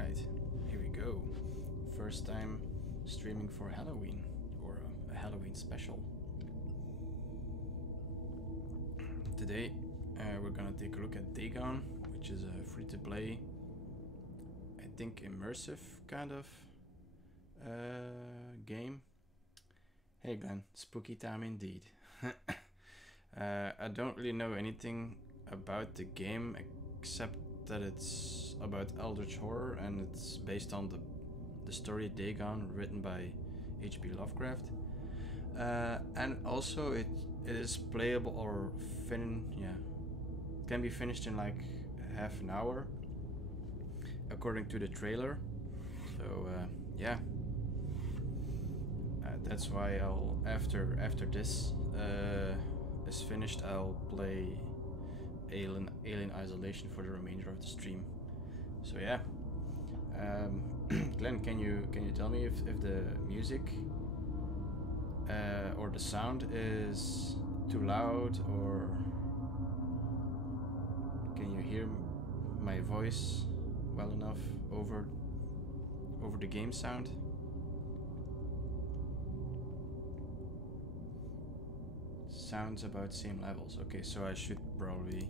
Alright, here we go. First time streaming for Halloween, or a Halloween special. Today we're gonna take a look at Dagon, which is a free-to-play, I think immersive kind of game. Hey Glenn, spooky time indeed. I don't really know anything about the game except that it's about Eldritch Horror and it's based on the story Dagon written by H.P. Lovecraft. And also it is playable or can be finished in like half an hour according to the trailer. So yeah. That's why I'll after this is finished, I'll play Alien Isolation for the remainder of the stream. So yeah, Glenn, can you tell me if the music or the sound is too loud, or can you hear my voice well enough over the game sound? Sounds about same levels. Okay, so I should probably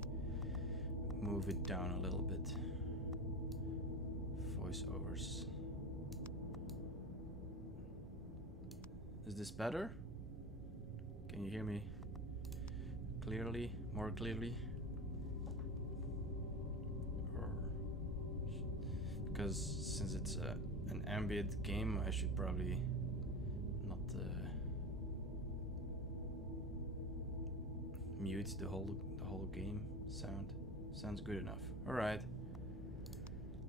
move it down a little bit. Voiceovers. Is this better? Can you hear me clearly, more clearly? Or because since it's an ambient game, I should probably not mute the whole game sound. Sounds good enough. All right,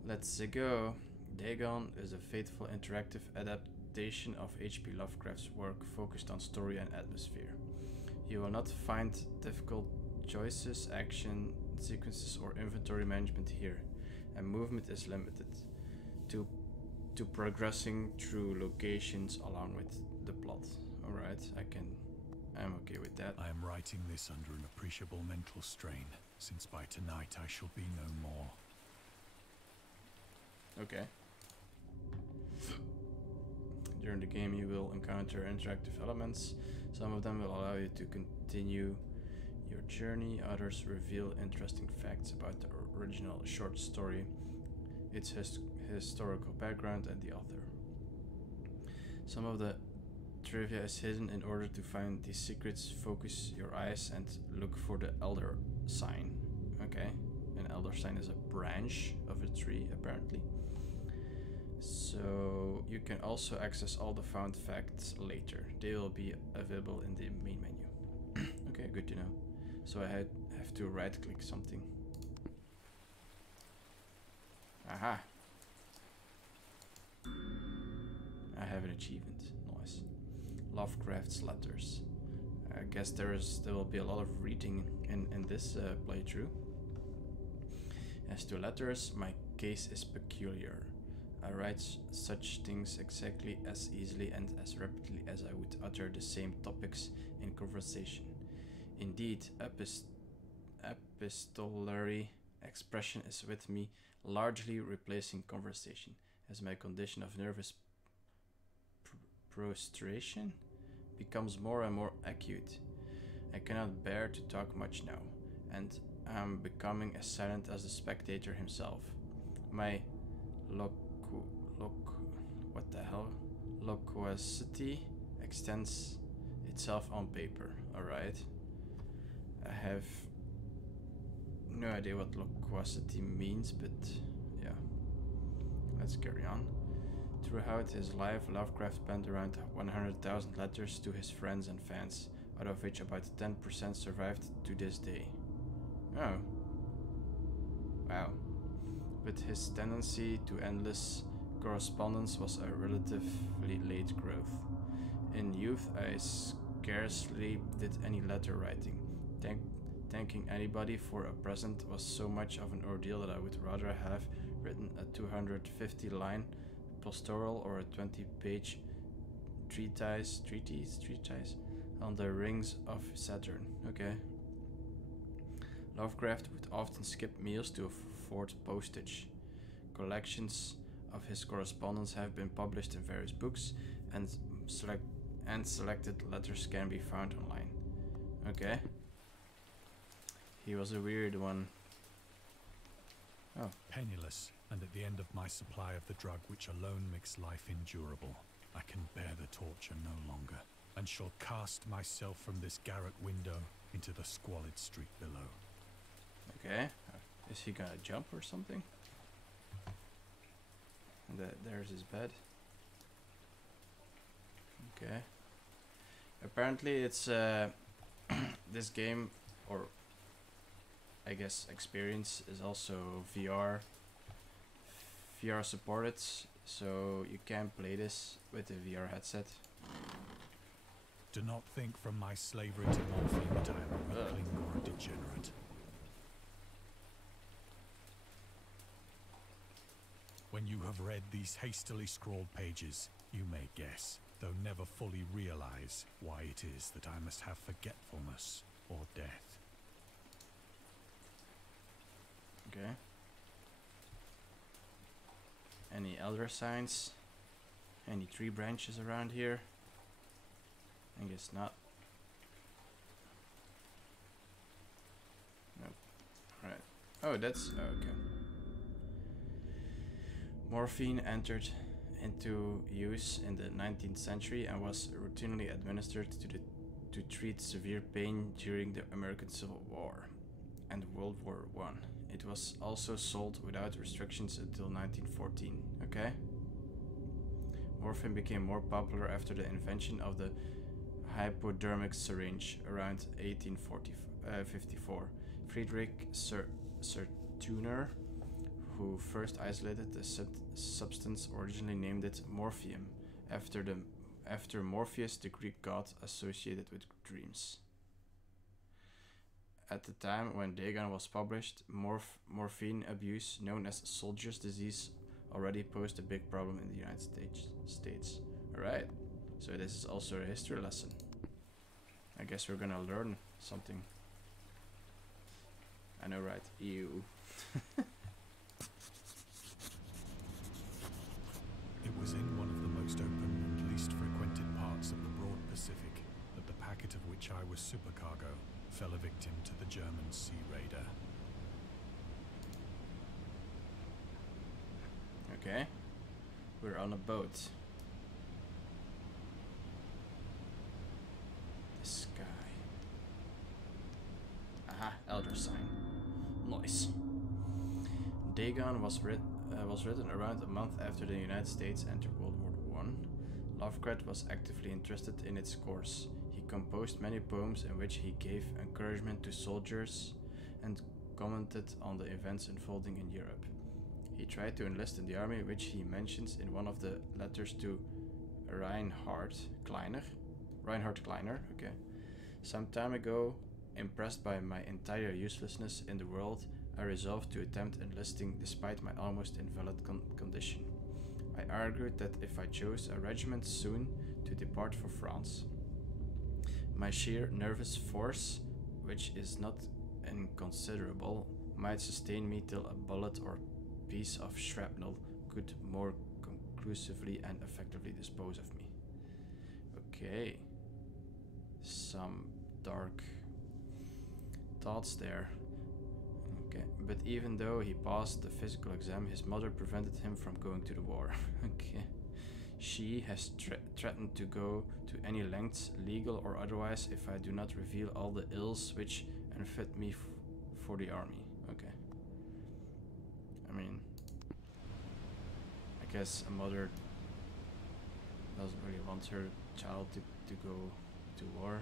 let's go. Dagon is a faithful interactive adaptation of H.P. Lovecraft's work focused on story and atmosphere. You will not find difficult choices, action sequences, or inventory management here, and movement is limited to progressing through locations along with the plot. All right, I'm okay with that. I am writing this under an appreciable mental strain, since by tonight I shall be no more. Okay. During the game you will encounter interactive elements. Some of them will allow you to continue your journey, others reveal interesting facts about the original short story, its historical background and the author. Some of the trivia is hidden. In order to find these secrets, focus your eyes and look for the elder sign. Okay, an elder sign is a branch of a tree apparently. So you can also access all the found facts later. They will be available in the main menu. Okay, good to know. So I have to right click something. Aha! I have an achievement. Nice. Lovecraft's letters. I guess there will be a lot of reading in this playthrough. As to letters, my case is peculiar. I write such things exactly as easily and as rapidly as I would utter the same topics in conversation. Indeed, epistolary expression is with me, largely replacing conversation, as my condition of nervous prostration becomes more and more acute. I cannot bear to talk much now, and am becoming as silent as the spectator himself. My loquacity extends itself on paper. Alright. I have no idea what loquacity means, but yeah. Let's carry on. Throughout his life, Lovecraft penned around 100,000 letters to his friends and fans, out of which about 10% survived to this day. Oh. Wow. But his tendency to endless correspondence was a relatively late growth. In youth, I scarcely did any letter writing. Thanking anybody for a present was so much of an ordeal that I would rather have written a 250-line pastoral or a 20-page treatise on the rings of Saturn. Okay. Lovecraft would often skip meals to afford postage. Collections of his correspondence have been published in various books, and selected letters can be found online. Okay. He was a weird one. Oh. Penniless, and at the end of my supply of the drug which alone makes life endurable, I can bear the torture no longer, and shall cast myself from this garret window into the squalid street below. Okay. Is he gonna jump or something? And there's his bed. Okay. Apparently it's this game, or I guess experience, is also VR supported, so you can play this with a VR headset. Do not think from my slavery to morphine that I am a weakling or a degenerate. When you have read these hastily scrawled pages, you may guess, though never fully realize, why it is that I must have forgetfulness or death. Okay. Any elder signs? Any tree branches around here? I guess not. Nope. Alright. Oh, that's okay. Morphine entered into use in the 19th century and was routinely administered to treat severe pain during the American Civil War and World War I. It was also sold without restrictions until 1914. Okay. Morphine became more popular after the invention of the hypodermic syringe around 1854. Friedrich Sertuner, who first isolated the substance, originally named it morphium after Morpheus, the Greek god associated with dreams. At the time when Dagon was published, morphine abuse, known as soldier's disease, already posed a big problem in the United States. Alright, so this is also a history lesson. I guess we're gonna learn something. I know, right? Ew. It was in one of the most open and least frequented parts of the broad Pacific that the packet of which I was supercargo fell a victim to the German sea raider. Okay, we're on a boat. This guy. Aha, elder sign. Nice. Dagon was written around a month after the United States entered World War I. Lovecraft was actively interested in its course. He composed many poems in which he gave encouragement to soldiers and commented on the events unfolding in Europe. He tried to enlist in the army, which he mentions in one of the letters to Reinhard Kleiner. Okay. Some time ago, impressed by my entire uselessness in the world, I resolved to attempt enlisting despite my almost invalid condition. I argued that if I chose a regiment soon to depart for France, my sheer nervous force, which is not inconsiderable, might sustain me till a bullet or piece of shrapnel could more conclusively and effectively dispose of me. Okay. Some dark thoughts there. Okay, but even though he passed the physical exam, his mother prevented him from going to the war. Okay. She has threatened to go to any lengths, legal or otherwise, if I do not reveal all the ills which unfit me for the army. Okay. I mean, I guess a mother doesn't really want her child to go to war.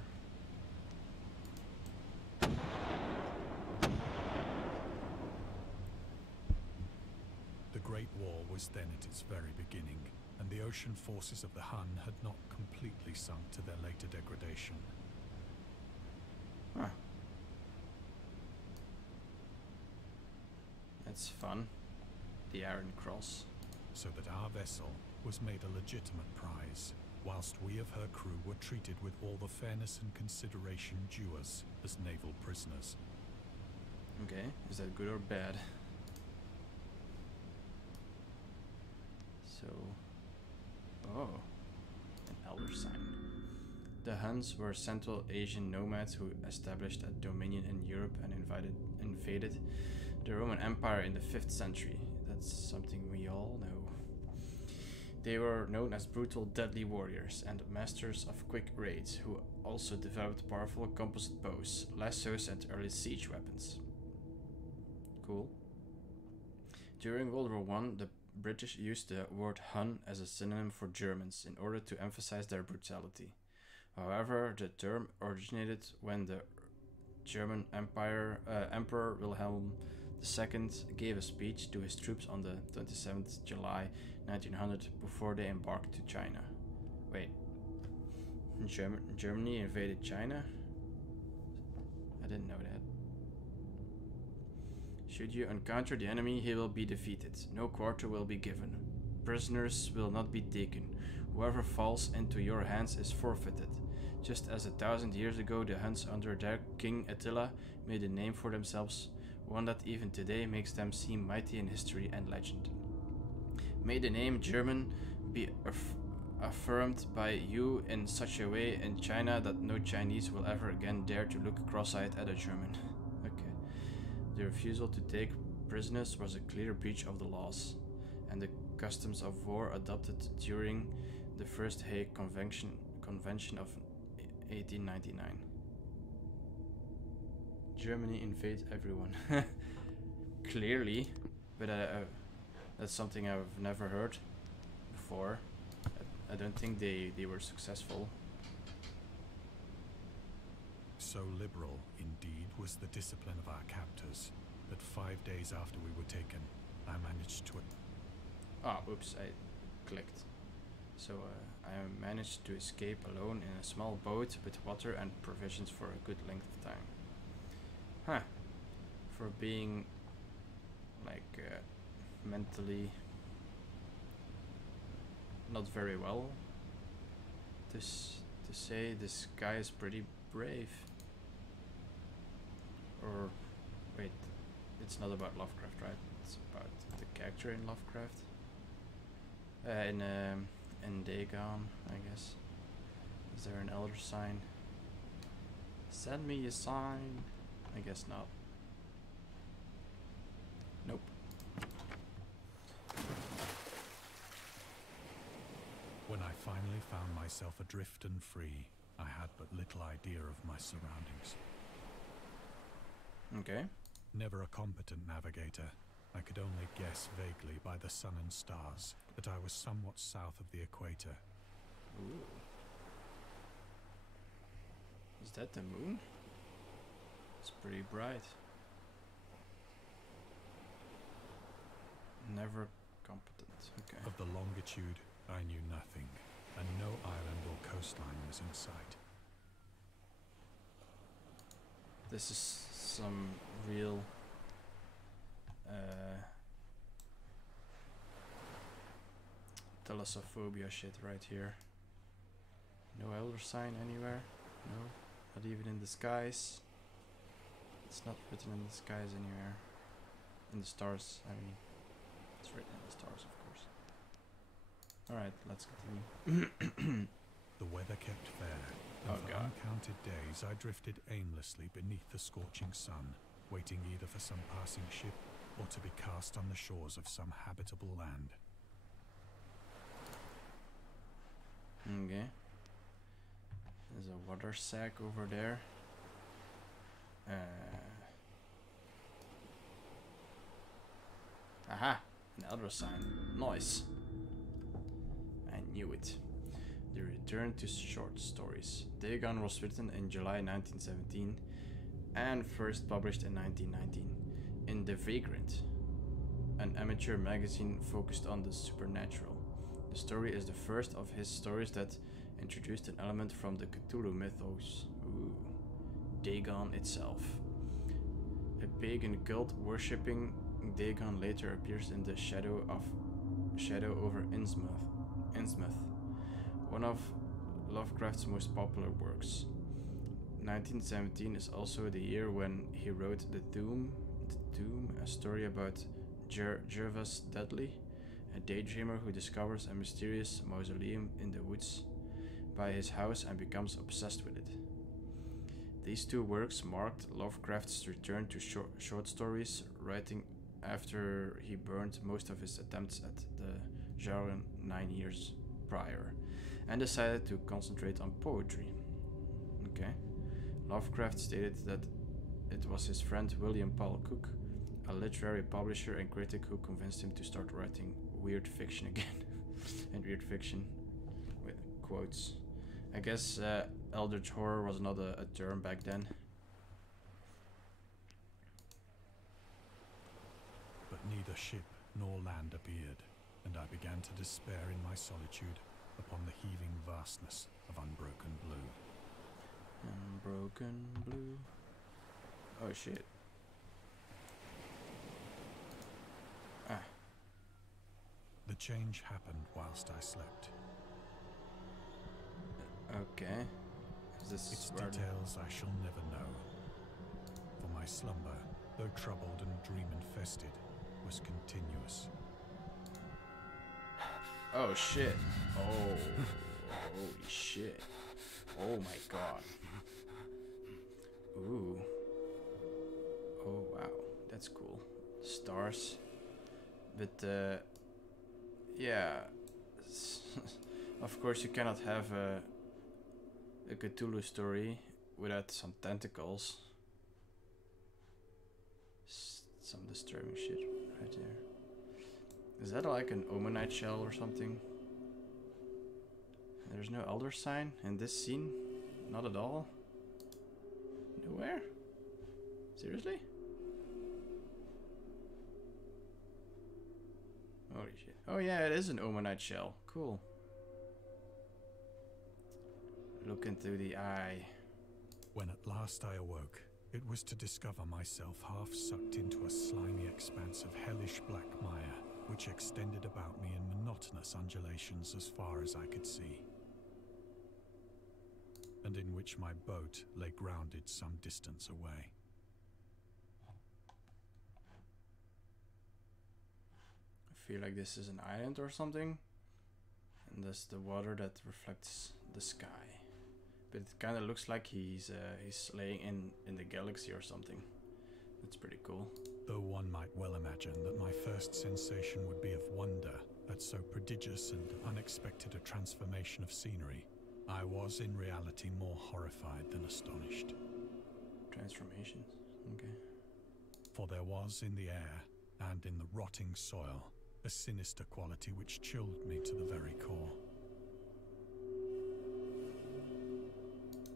The Great War was then at its very beginning, and the ocean forces of the Hun had not completely sunk to their later degradation. Huh. That's fun. The Iron Cross. So that our vessel was made a legitimate prize, whilst we of her crew were treated with all the fairness and consideration due us as naval prisoners. Okay, is that good or bad? So, oh, an elder sign. The HUNS were Central Asian nomads who established a dominion in Europe and invaded the Roman Empire in the 5th century. That's something we all know. They were known as brutal, deadly warriors and masters of quick raids who also developed powerful composite bows, lassos, and early siege weapons. Cool. During World War I, the British used the word Hun as a synonym for Germans in order to emphasize their brutality. However, the term originated when the German Emperor Wilhelm II gave a speech to his troops on the 27th July 1900 before they embarked to China. Wait, Germany invaded China? I didn't know that. Should you encounter the enemy, he will be defeated. No quarter will be given. Prisoners will not be taken. Whoever falls into your hands is forfeited. Just as 1,000 years ago the Huns under their king Attila made a name for themselves, one that even today makes them seem mighty in history and legend. May the name German be affirmed by you in such a way in China that no Chinese will ever again dare to look cross-eyed at a German. Okay. The refusal to take prisoners was a clear breach of the laws and the customs of war adopted during the First Hague Convention of 1899. Germany invades everyone. Clearly, but that's something I've never heard before. I don't think they were successful. So liberal, indeed, was the discipline of our captors that 5 days after we were taken, I managed to... Ah, oops, I clicked. So I managed to escape alone in a small boat with water and provisions for a good length of time. Huh. For being like mentally not very well, to say this guy is pretty brave. Or wait, it's not about Lovecraft, right? It's about the character in Lovecraft. In Dagon, I guess. Is there an elder sign? Send me a sign. I guess not. Nope. When I finally found myself adrift and free, I had but little idea of my surroundings. Okay. Never a competent navigator, I could only guess vaguely by the sun and stars that I was somewhat south of the equator. Ooh. Is that the moon? It's pretty bright. Never competent. Okay. Of the longitude, I knew nothing, and no island or coastline was in sight. This is some real thalassophobia shit right here. No elder sign anywhere. No, not even in the skies. It's not written in the skies anywhere. In the stars, I mean. It's written in the stars, of course. Alright, let's continue. The weather kept fair, and for uncounted days I drifted aimlessly beneath the scorching sun, waiting either for some passing ship or to be cast on the shores of some habitable land. Okay. There's a water sack over there. Aha! An elder sign. Nice. I knew it. The Return to Short Stories. Dagon was written in July 1917 and first published in 1919 in The Vagrant, an amateur magazine focused on the supernatural. The story is the first of his stories that introduced an element from the Cthulhu mythos. Ooh. Dagon itself. A pagan cult worshipping Dagon later appears in the Shadow over Innsmouth, one of Lovecraft's most popular works. 1917 is also the year when he wrote The Tomb, a story about Gervas Dudley, a daydreamer who discovers a mysterious mausoleum in the woods by his house and becomes obsessed with it. These two works marked Lovecraft's return to short stories writing after he burned most of his attempts at the genre 9 years prior, and decided to concentrate on poetry. Okay. Lovecraft stated that it was his friend William Paul Cook, a literary publisher and critic, who convinced him to start writing weird fiction again. And weird fiction with quotes. I guess eldritch horror was not a term back then. But neither ship nor land appeared, and I began to despair in my solitude upon the heaving vastness of unbroken blue. Unbroken blue. Oh shit. Ah. The change happened whilst I slept. Okay. Is this its details I shall never know. For my slumber, though troubled and dream-infested, was continuous. Oh shit. Oh. Holy shit. Oh my god. Ooh. Oh wow. That's cool. Stars. But yeah. Of course you cannot have a Cthulhu story without some tentacles. Some disturbing shit right there. Is that like an omanite shell or something? There's no elder sign in this scene? Not at all? Nowhere? Seriously? Holy shit. Oh yeah, it is an omanite shell. Cool. Look into the eye. When at last I awoke, it was to discover myself half sucked into a slimy expanse of hellish black mire, which extended about me in monotonous undulations as far as I could see, and in which my boat lay grounded some distance away. I feel like this is an island or something, and that's the water that reflects the sky. But it kind of looks like he's laying in the galaxy or something. That's pretty cool. Though one might well imagine that my first sensation would be of wonder at so prodigious and unexpected a transformation of scenery, I was in reality more horrified than astonished. Transformations? Okay. For there was in the air and in the rotting soil a sinister quality which chilled me to the very core.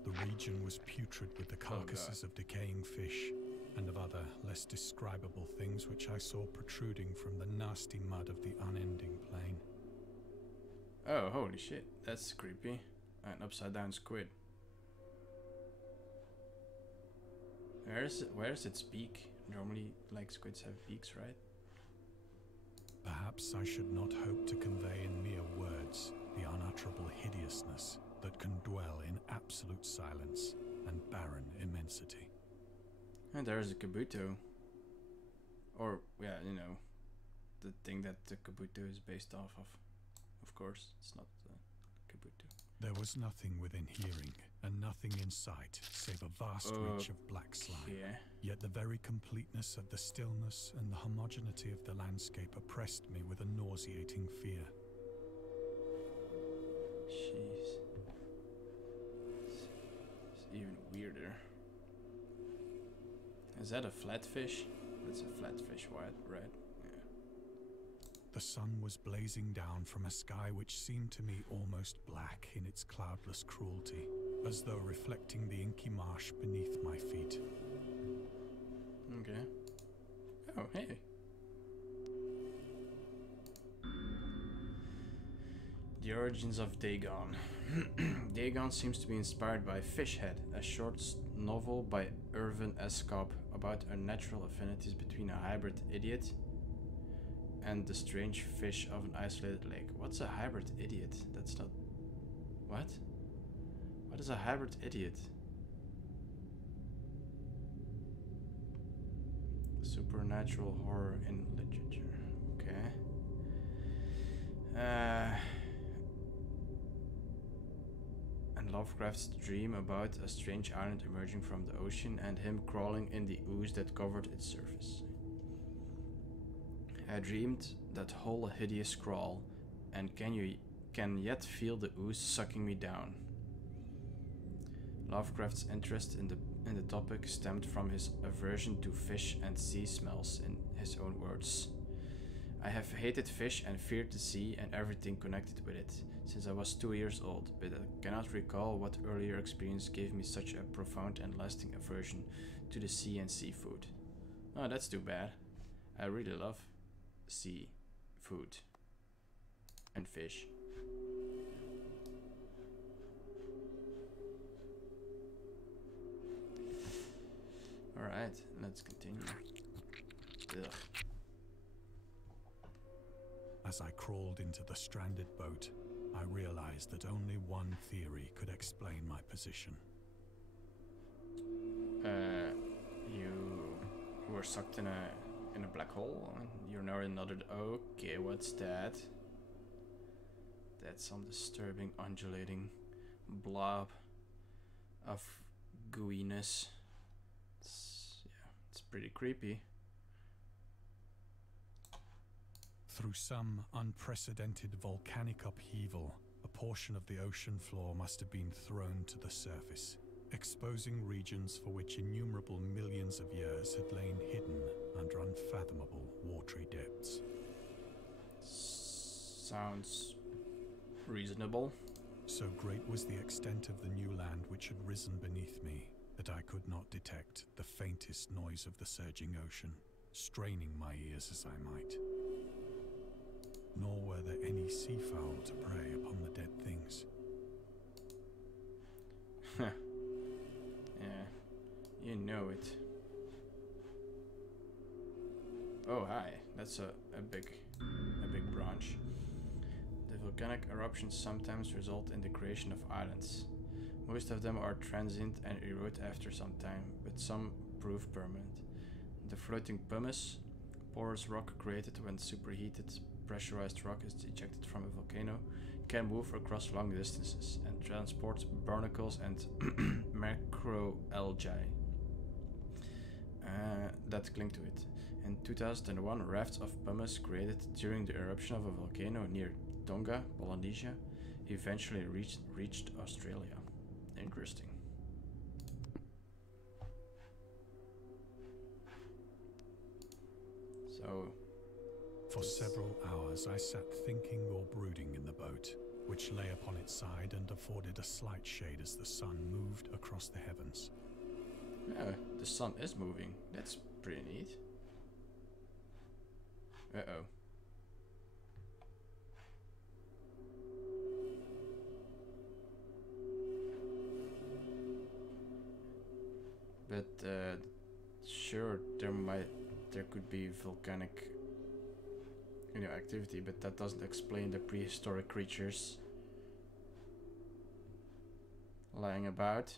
The region was putrid with the carcasses of decaying fish and of other, less describable things which I saw protruding from the nasty mud of the unending plain. Oh, holy shit, that's creepy. An upside down squid. Where's its beak? Normally, like, squids have beaks, right? Perhaps I should not hope to convey in mere words the unutterable hideousness that can dwell in absolute silence and barren immensity. And there's a kabuto. Or, yeah, you know, the thing that the kabuto is based off of. Of course, it's not kabuto. There was nothing within hearing, and nothing in sight, save a vast reach of black slime. Yeah. Yet the very completeness of the stillness and the homogeneity of the landscape oppressed me with a nauseating fear. Jeez. It's even weirder. Is that a flatfish? That's a flatfish, right? Yeah. The sun was blazing down from a sky which seemed to me almost black in its cloudless cruelty, as though reflecting the inky marsh beneath my feet. Okay. Oh, hey. The origins of Dagon. Dagon seems to be inspired by Fishhead, a short novel by Irvin S. Cobb about unnatural affinities between a hybrid idiot and the strange fish of an isolated lake. What's a hybrid idiot? That's not... What? What is a hybrid idiot? Supernatural horror in literature. Okay. Lovecraft's dream about a strange island emerging from the ocean and him crawling in the ooze that covered its surface. I dreamed that whole hideous crawl, and can yet feel the ooze sucking me down. Lovecraft's interest in the topic stemmed from his aversion to fish and sea smells, in his own words. I have hated fish and feared the sea and everything connected with it since I was 2 years old, but I cannot recall what earlier experience gave me such a profound and lasting aversion to the sea and seafood. Oh, that's too bad. I really love sea food and fish. Alright, let's continue. Ugh. As I crawled into the stranded boat, I realized that only one theory could explain my position. You were sucked in a black hole, and you're now in another. Okay, what's that? That's some disturbing undulating blob of gooiness. It's pretty creepy. Through some unprecedented volcanic upheaval, a portion of the ocean floor must have been thrown to the surface, exposing regions for which innumerable millions of years had lain hidden under unfathomable watery depths. Sounds reasonable. So great was the extent of the new land which had risen beneath me that I could not detect the faintest noise of the surging ocean, straining my ears as I might. Nor were there any seafowl to prey upon the dead things. Yeah, you know it. Oh hi, that's a big branch. The volcanic eruptions sometimes result in the creation of islands. Most of them are transient and erode after some time, but some prove permanent. The floating pumice, porous rock created when superheated pressurized rock is ejected from a volcano, can move across long distances and transport barnacles and macroalgae that cling to it. In 2001, rafts of pumice created during the eruption of a volcano near Tonga, Polynesia, eventually reached Australia. Interesting. So, for several hours I sat thinking or brooding in the boat, which lay upon its side and afforded a slight shade as the sun moved across the heavens. Yeah, the sun is moving. That's pretty neat. Uh-oh. But sure, there could be volcanic, activity, but that doesn't explain the prehistoric creatures lying about.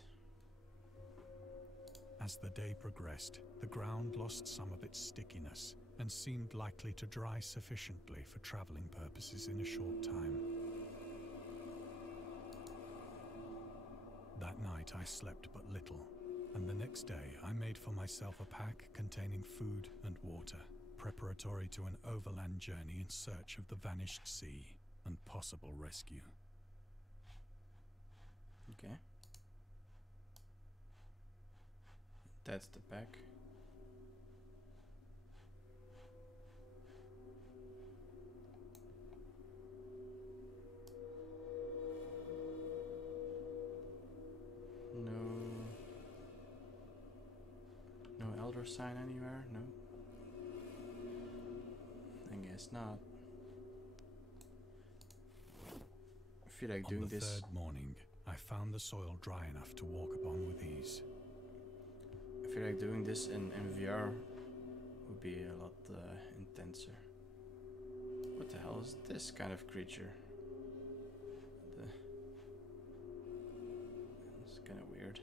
As the day progressed, the ground lost some of its stickiness and seemed likely to dry sufficiently for traveling purposes in a short time. That night I slept but little, and the next day I made for myself a pack containing food and water, preparatory to an overland journey in search of the vanished sea and possible rescue. Okay. That's the pack. No elder sign anywhere? No. I guess not. I feel like doing this. On the third morning, I found the soil dry enough to walk upon with ease. I feel like doing this in VR would be a lot intenser. What the hell is this kind of creature? It's kind of weird.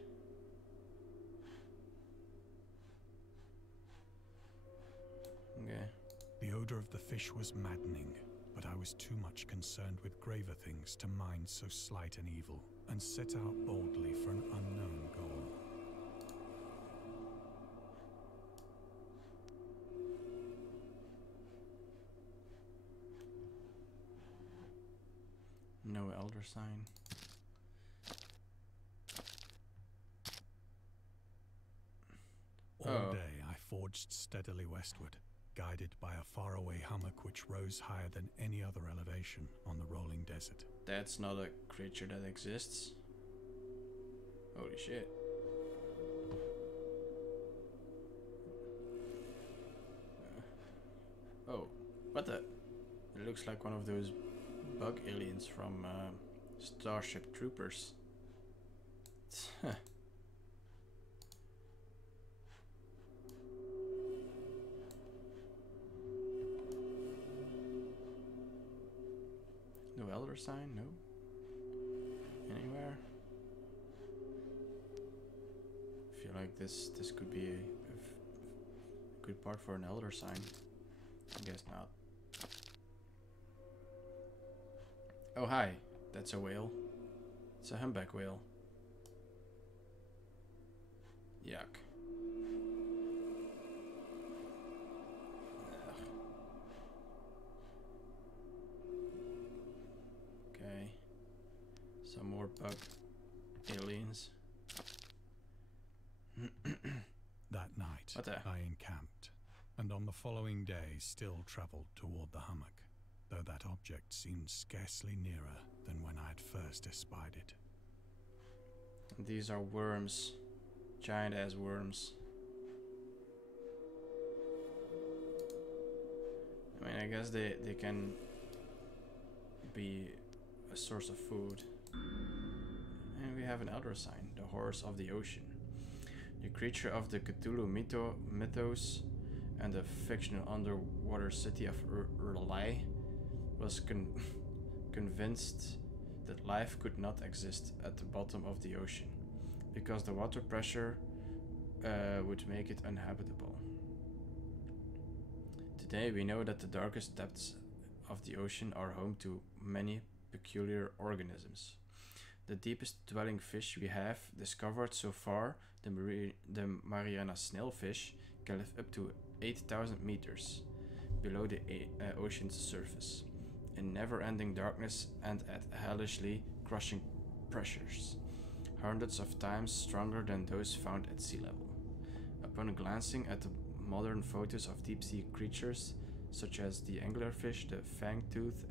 Okay. The odor of the fish was maddening, but but I was too much concerned with graver things to mind so slight an evil, and set out boldly for an unknown goal. No elder sign. All day I forged steadily westward, guided by a faraway hummock which rose higher than any other elevation on the rolling desert. That's not a creature that exists. Holy shit. Oh, what the? It looks like one of those bug aliens from Starship Troopers. No elder sign? No? Anywhere? I feel like this could be a good part for an elder sign. I guess not. Oh hi, that's a whale. It's a humpback whale. Yuck. Ugh. Okay. Some more bug aliens. That night, I encamped, and on the following day still travelled toward the hummock, though that object seemed scarcely nearer than when I had first espied it. These are worms. Giant ass worms. I mean, I guess they can be a source of food. And we have an elder sign, the horse of the ocean. The creature of the Cthulhu mythos and the fictional underwater city of Urlai was convinced that life could not exist at the bottom of the ocean because the water pressure would make it uninhabitable. Today we know that the darkest depths of the ocean are home to many peculiar organisms. The deepest dwelling fish we have discovered so far, the Mariana snailfish, can live up to 8,000 meters below the ocean's surface, in never-ending darkness and at hellishly crushing pressures, hundreds of times stronger than those found at sea level. Upon glancing at the modern photos of deep-sea creatures, such as the anglerfish, the fangtooth,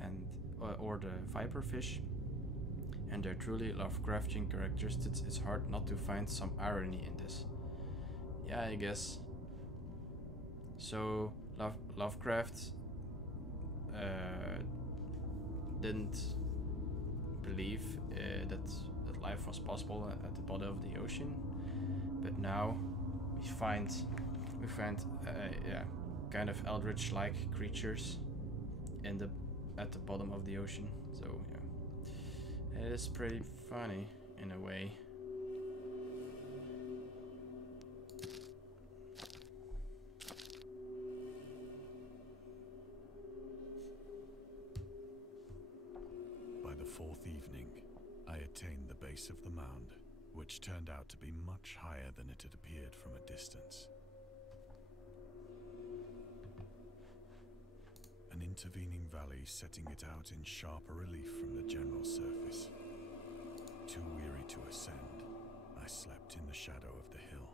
or the viperfish, and their truly Lovecraftian characteristics, it's hard not to find some irony in this. Yeah, I guess. So, Lovecraft didn't believe that life was possible at the bottom of the ocean, but now we find yeah, kind of eldritch-like creatures at the bottom of the ocean. So yeah, it is pretty funny in a way. By the fourth evening, I attained the base of the mound, which turned out to be much higher than it had appeared from a distance. An intervening valley setting it out in sharper relief from the general surface. Too weary to ascend, I slept in the shadow of the hill.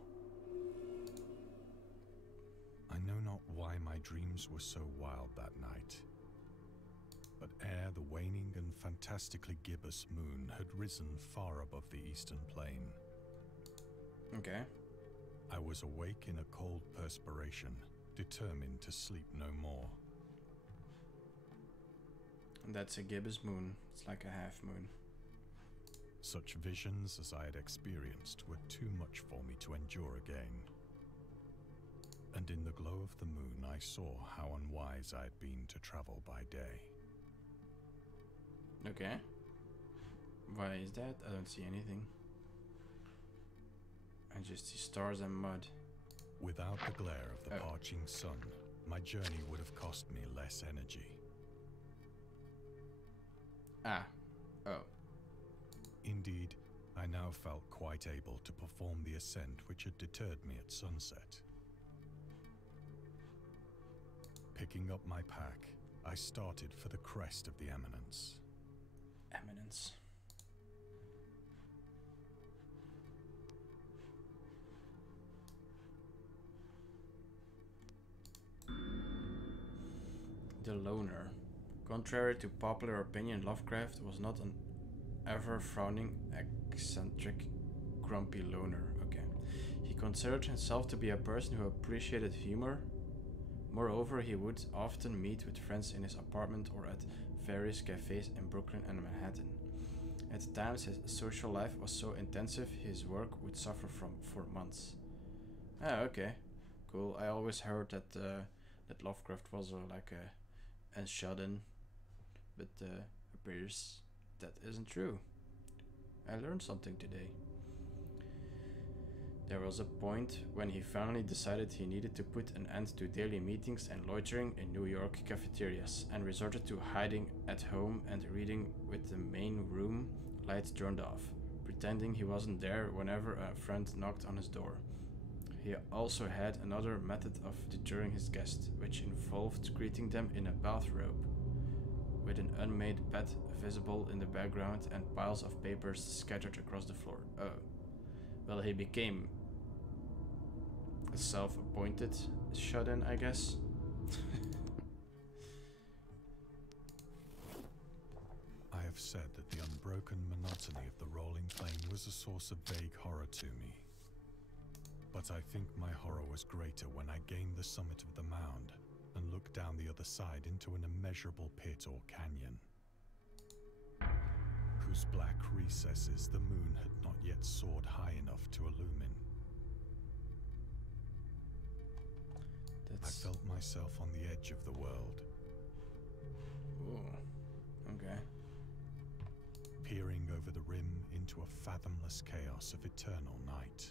I know not why my dreams were so wild that night, but ere the waning and fantastically gibbous moon had risen far above the eastern plain. Okay. I was awake in a cold perspiration, determined to sleep no more. And that's a gibbous moon. It's like a half moon. Such visions as I had experienced were too much for me to endure again. And in the glow of the moon I saw how unwise I had been to travel by day. Okay. Why is that? I don't see anything. I just see stars and mud. Without the glare of the parching sun, my journey would have cost me less energy. Ah. Oh. Indeed, I now felt quite able to perform the ascent which had deterred me at sunset. Picking up my pack, I started for the crest of the eminence. Eminence. The loner. Contrary to popular opinion, Lovecraft was not an ever-frowning, eccentric, grumpy loner. Okay. He considered himself to be a person who appreciated humor. Moreover, he would often meet with friends in his apartment or at various cafes in Brooklyn and Manhattan. At times, his social life was so intensive, his work would suffer for months. Ah, okay. Cool. I always heard that that Lovecraft was like a shut-in, but appears that isn't true. I learned something today. There was a point when he finally decided he needed to put an end to daily meetings and loitering in New York cafeterias, and resorted to hiding at home and reading with the main room lights turned off, pretending he wasn't there whenever a friend knocked on his door. He also had another method of deterring his guests, which involved greeting them in a bathrobe, with an unmade bed visible in the background and piles of papers scattered across the floor. Oh. Well, he became a self-appointed shut-in, I guess. I have said that the unbroken monotony of the rolling plain was a source of vague horror to me. But I think my horror was greater when I gained the summit of the mound and looked down the other side into an immeasurable pit or canyon, whose black recesses the moon had not yet soared high enough to illumine. I felt myself on the edge of the world. Ooh, okay. Peering over the rim into a fathomless chaos of eternal night.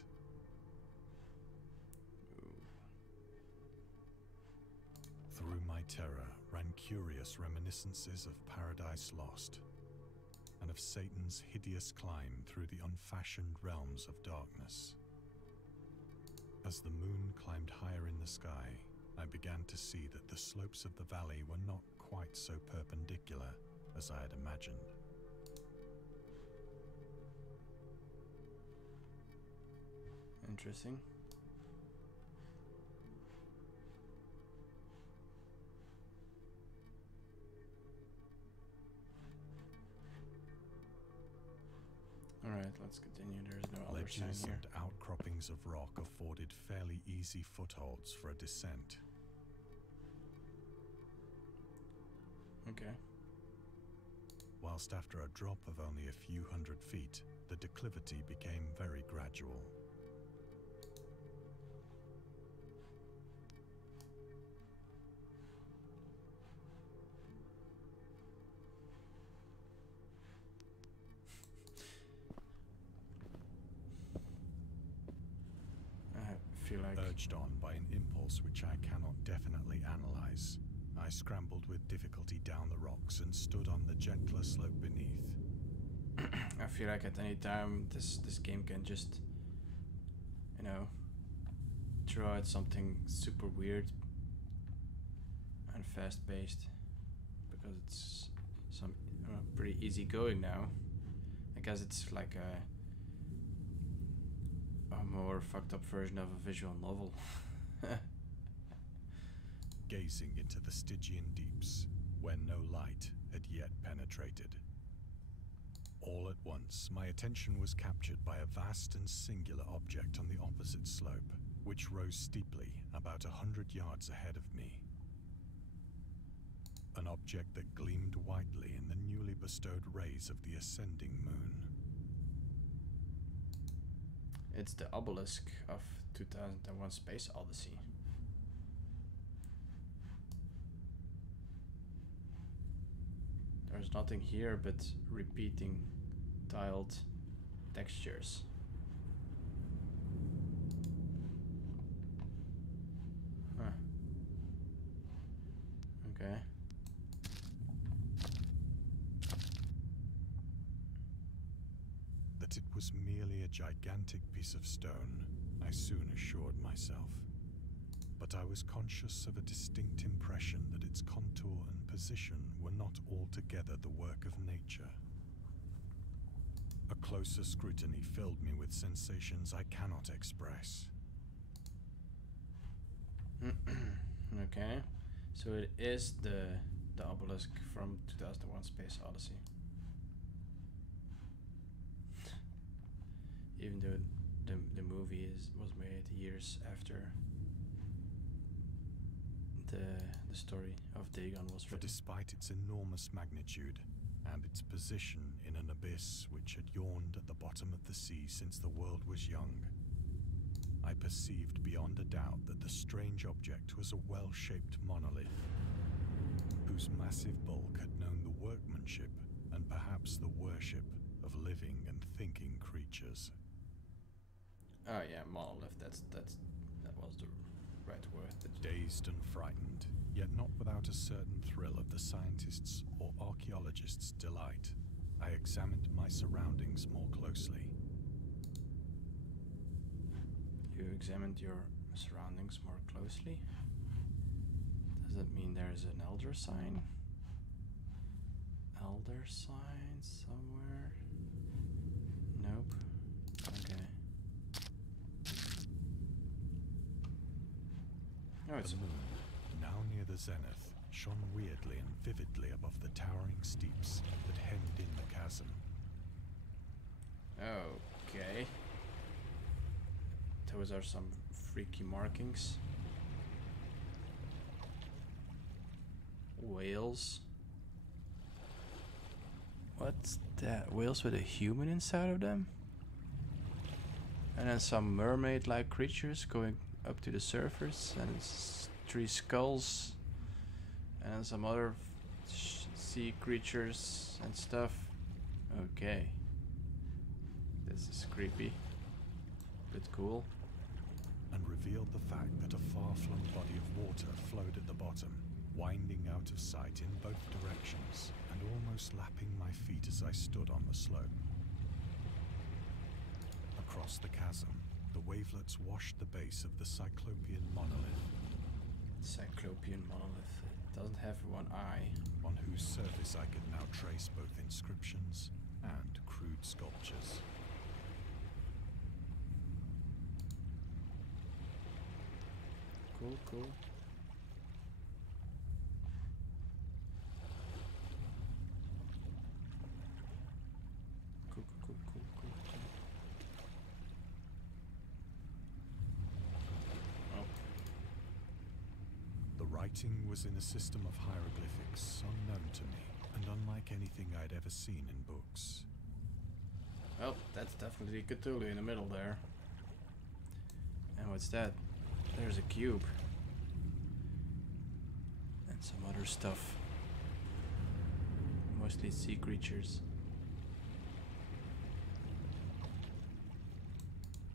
Through my terror ran curious reminiscences of Paradise Lost, and of Satan's hideous climb through the unfashioned realms of darkness. As the moon climbed higher in the sky, I began to see that the slopes of the valley were not quite so perpendicular as I had imagined. Interesting. Alright, let's continue. There's no other sign Ledges here. and outcroppings of rock afforded fairly easy footholds for a descent. Okay. Whilst after a drop of only a few hundred feet, the declivity became very gradual. I feel like... Urged on by an impulse which I cannot definitely analyze, I scrambled with difficulty down the rocks and stood on the gentler slope beneath. I feel like at any time this game can just, you know, throw out something super weird and fast-paced, because it's some pretty easy going now. I guess it's like a more fucked up version of a visual novel. Gazing into the Stygian deeps, where no light had yet penetrated. All at once, my attention was captured by a vast and singular object on the opposite slope, which rose steeply about 100 yards ahead of me. An object that gleamed whitely in the newly bestowed rays of the ascending moon. It's the obelisk of 2001 Space Odyssey. There's nothing here but repeating tiled textures. Huh. Okay. That it was merely a gigantic piece of stone, I soon assured myself. But I was conscious of a distinct impression that its contour and position were not altogether the work of nature. A closer scrutiny filled me with sensations I cannot express. Okay, so it is the obelisk from 2001: Space Odyssey. Even though the movie was made years after the story of Dagon was For written. despite its enormous magnitude and its position in an abyss which had yawned at the bottom of the sea since the world was young, I perceived beyond a doubt that the strange object was a well-shaped monolith, whose massive bulk had known the workmanship and perhaps the worship of living and thinking creatures. Oh yeah, monolith. That was the right word. Dazed and frightened, yet not without a certain thrill of the scientist's or archaeologist's delight, I examined my surroundings more closely. You examined your surroundings more closely? Does that mean there is an elder sign? Elder sign somewhere? Nope. Okay. No, it's The moon, now near the zenith, shone weirdly and vividly above the towering steeps that hemmed in the chasm. okay. Those are some freaky markings. Whales. What's that? Whales with a human inside of them? And then some mermaid-like creatures going up to the surface, and three skulls, and then some other sea creatures and stuff. Okay. This is creepy, but cool. And revealed the fact that a far-flung body of water flowed at the bottom, winding out of sight in both directions, and almost lapping my feet as I stood on the slope. Across the chasm, the wavelets washed the base of the Cyclopean monolith. Cyclopean monolith. It doesn't have one eye. On whose surface I could now trace both inscriptions and crude sculptures. Cool, cool. Cool, cool, cool, cool, cool. Oh. The writing was in a system of hieroglyphics unknown to me, and unlike anything I'd ever seen in books. Well, that's definitely Cthulhu in the middle there. And what's that? There's a cube. And some other stuff. Mostly sea creatures.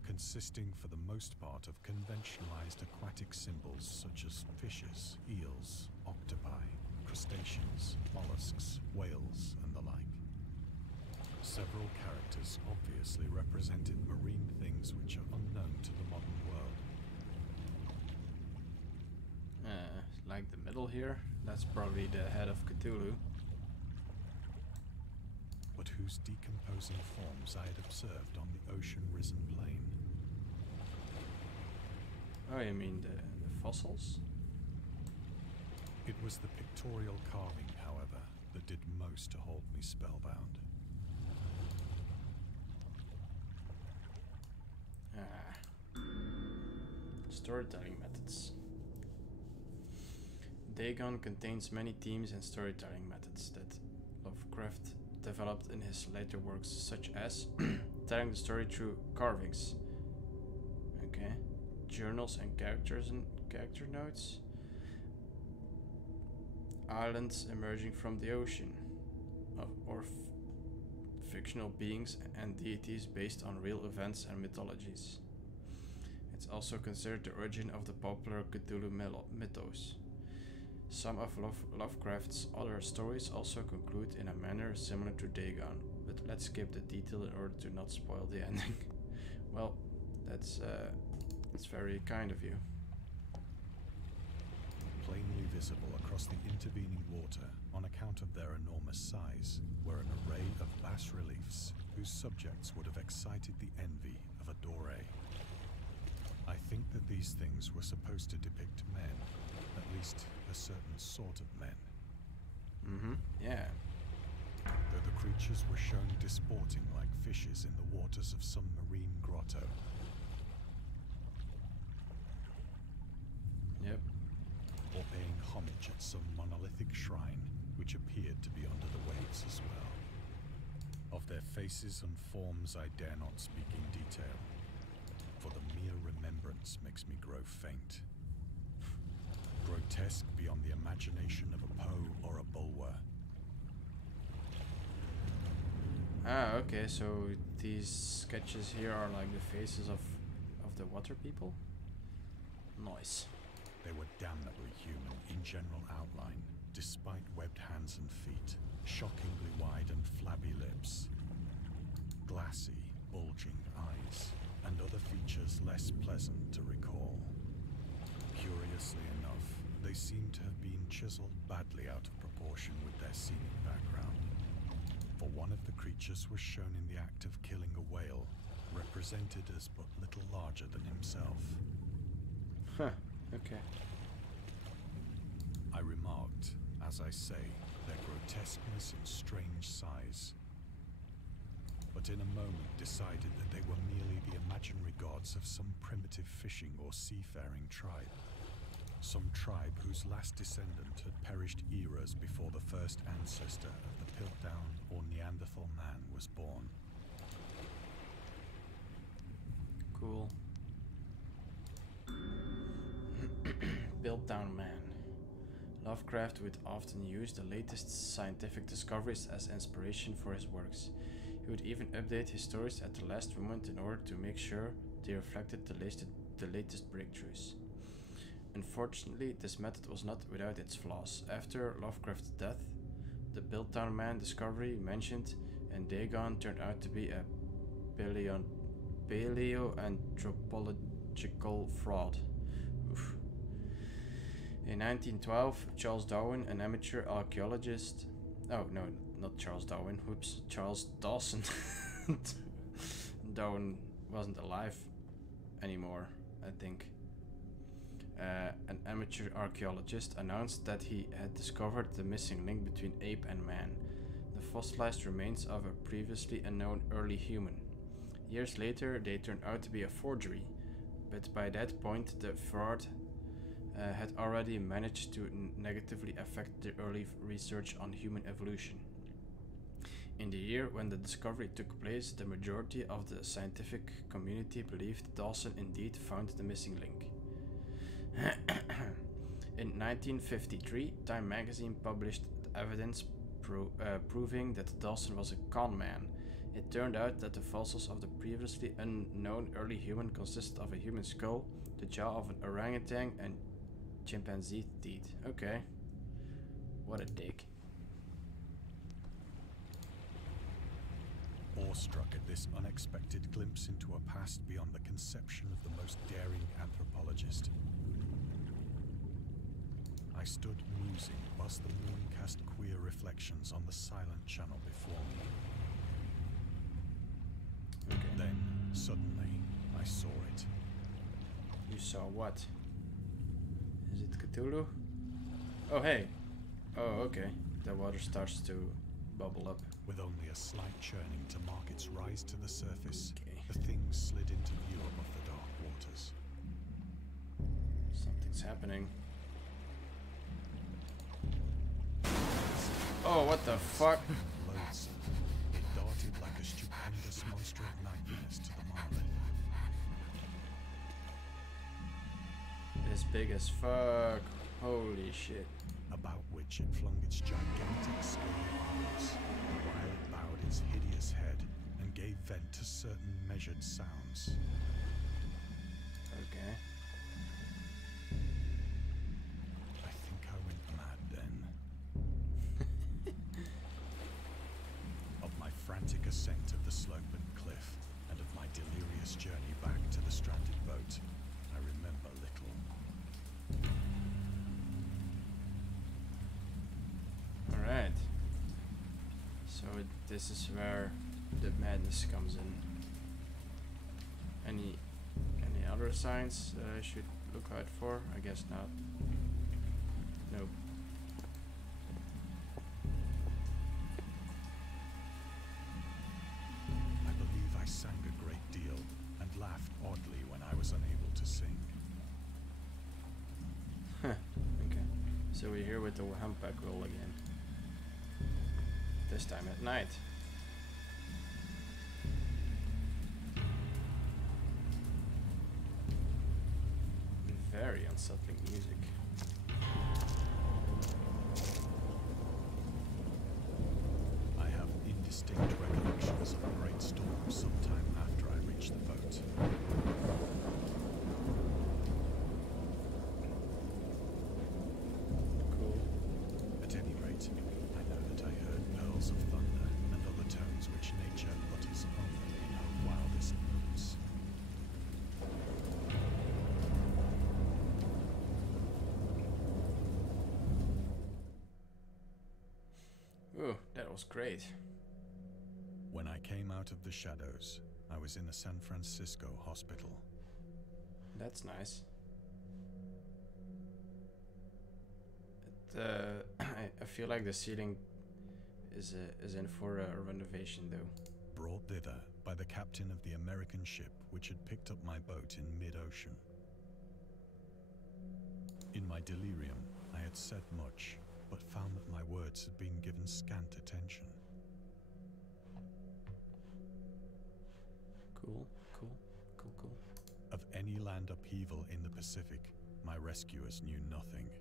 Consisting for the most part of conventionalized aquatic symbols such as fishes, eels, octopi, crustaceans, mollusks, whales, and the like. Several characters obviously represented marine things which are unknown to the modern world. Like the middle here, that's probably the head of Cthulhu. But whose decomposing forms I had observed on the ocean-risen plain. Oh, you mean the fossils? It was the pictorial carving, however, that did most to hold me spellbound. Storytelling methods. Dagon contains many themes and storytelling methods that Lovecraft developed in his later works, such as telling the story through carvings, okay, journals and character notes, islands emerging from the ocean, or fictional beings and deities based on real events and mythologies. It's also considered the origin of the popular Cthulhu mythos. Some of Lovecraft's other stories also conclude in a manner similar to Dagon, but let's skip the detail in order to not spoil the ending. Well, that's very kind of you. Plainly visible across the intervening water, on account of their enormous size, were an array of bas-reliefs whose subjects would have excited the envy of a doré. I think that these things were supposed to depict men, at least a certain sort of men. Mm-hmm, yeah. Though the creatures were shown disporting like fishes in the waters of some marine grotto. Yep. Or paying homage at some monolithic shrine, which appeared to be under the waves as well. Of their faces and forms I dare not speak in detail, for the mere remembrance makes me grow faint. Grotesque beyond the imagination of a Poe or a Bulwer. Ah, okay, so these sketches here are like the faces of the water people? Nice. They were damnably human in general outline, despite webbed hands and feet, shockingly wide and flabby lips, glassy, bulging eyes, and other features less pleasant to recall. Curiously enough, they seem to have been chiseled badly out of proportion with their scenic background. For one of the creatures was shown in the act of killing a whale, represented as but little larger than himself. Huh, okay. I remarked, as I say, their grotesqueness and strange size, but in a moment decided that they were merely the imaginary gods of some primitive fishing or seafaring tribe. Some tribe whose last descendant had perished eras before the first ancestor of the Piltdown or Neanderthal man was born. Cool. Piltdown man. Lovecraft would often use the latest scientific discoveries as inspiration for his works. He would even update his stories at the last moment in order to make sure they reflected the latest breakthroughs. Unfortunately, this method was not without its flaws. After Lovecraft's death, the Piltdown man discovery mentioned in Dagon turned out to be a paleoanthropological fraud. Oof. In 1912, Charles Darwin, an amateur archaeologist... Oh, no, not Charles Darwin. Whoops. Charles Dawson. Darwin wasn't alive anymore, I think. An amateur archaeologist announced that he had discovered the missing link between ape and man, the fossilized remains of a previously unknown early human. Years later, they turned out to be a forgery, but by that point, the fraud had already managed to negatively affect the early research on human evolution. In the year when the discovery took place, the majority of the scientific community believed Dawson indeed found the missing link. In 1953, Time magazine published evidence proving that Dawson was a con man. It turned out that the fossils of the previously unknown early human consisted of a human skull, the jaw of an orangutan, and chimpanzee teeth. Okay. What a dick. Awestruck at this unexpected glimpse into a past beyond the conception of the most daring anthropologist, I stood musing whilst the moon cast queer reflections on the silent channel before me. Okay. Then, suddenly, I saw it. You saw what? Is it Cthulhu? Oh, hey. Oh, okay. The water starts to bubble up. With only a slight churning to mark its rise to the surface, Okay. the thing slid into view above the dark waters. Something's happening. Oh, what the fuck? Loathsome, it darted like a stupendous monster of nightmares to the monolith. It's big as fuck. Holy shit. About which it flung its gigantic scaly arms, while it bowed its hideous head and gave vent to certain measured sounds. Okay. I think I went mad. frantic ascent of the slope and cliff, and of my delirious journey back to the stranded boat, I remember little. Alright. So this is where the madness comes in. Any other signs I should look out for? I guess not. Nope. I believe I sang a great deal and laughed oddly when I was unable to sing. Okay. So we're here with the humpback whale again. This time at night. Very unsettling music. I have indistinct recollections of a great storm sometime after I reached the boat. Cool. At any rate, I know that I heard pearls of thunder and other tones which nature utters only in her wildest moods. Ooh, that was great. When I came out of the shadows, I was in a San Francisco hospital. That's nice. I feel like the ceiling is in for a renovation though. Brought thither by the captain of the American ship which had picked up my boat in mid-ocean. In my delirium, I had said much, but found that my words had been given scant attention. Cool. Of any land upheaval in the Pacific, my rescuers knew nothing.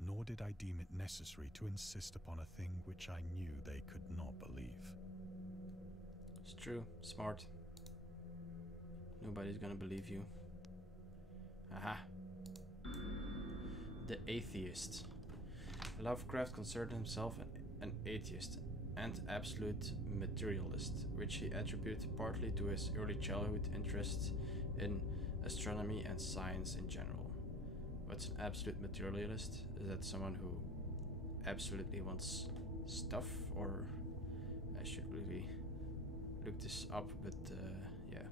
Nor did I deem it necessary to insist upon a thing which I knew they could not believe. It's true. Smart. Nobody's gonna believe you. Aha. The atheist. Lovecraft considered himself an atheist and absolute materialist, which he attributed partly to his early childhood interest in astronomy and science in general. What's an absolute materialist? Is that someone who absolutely wants stuff? Or I should really look this up, but yeah.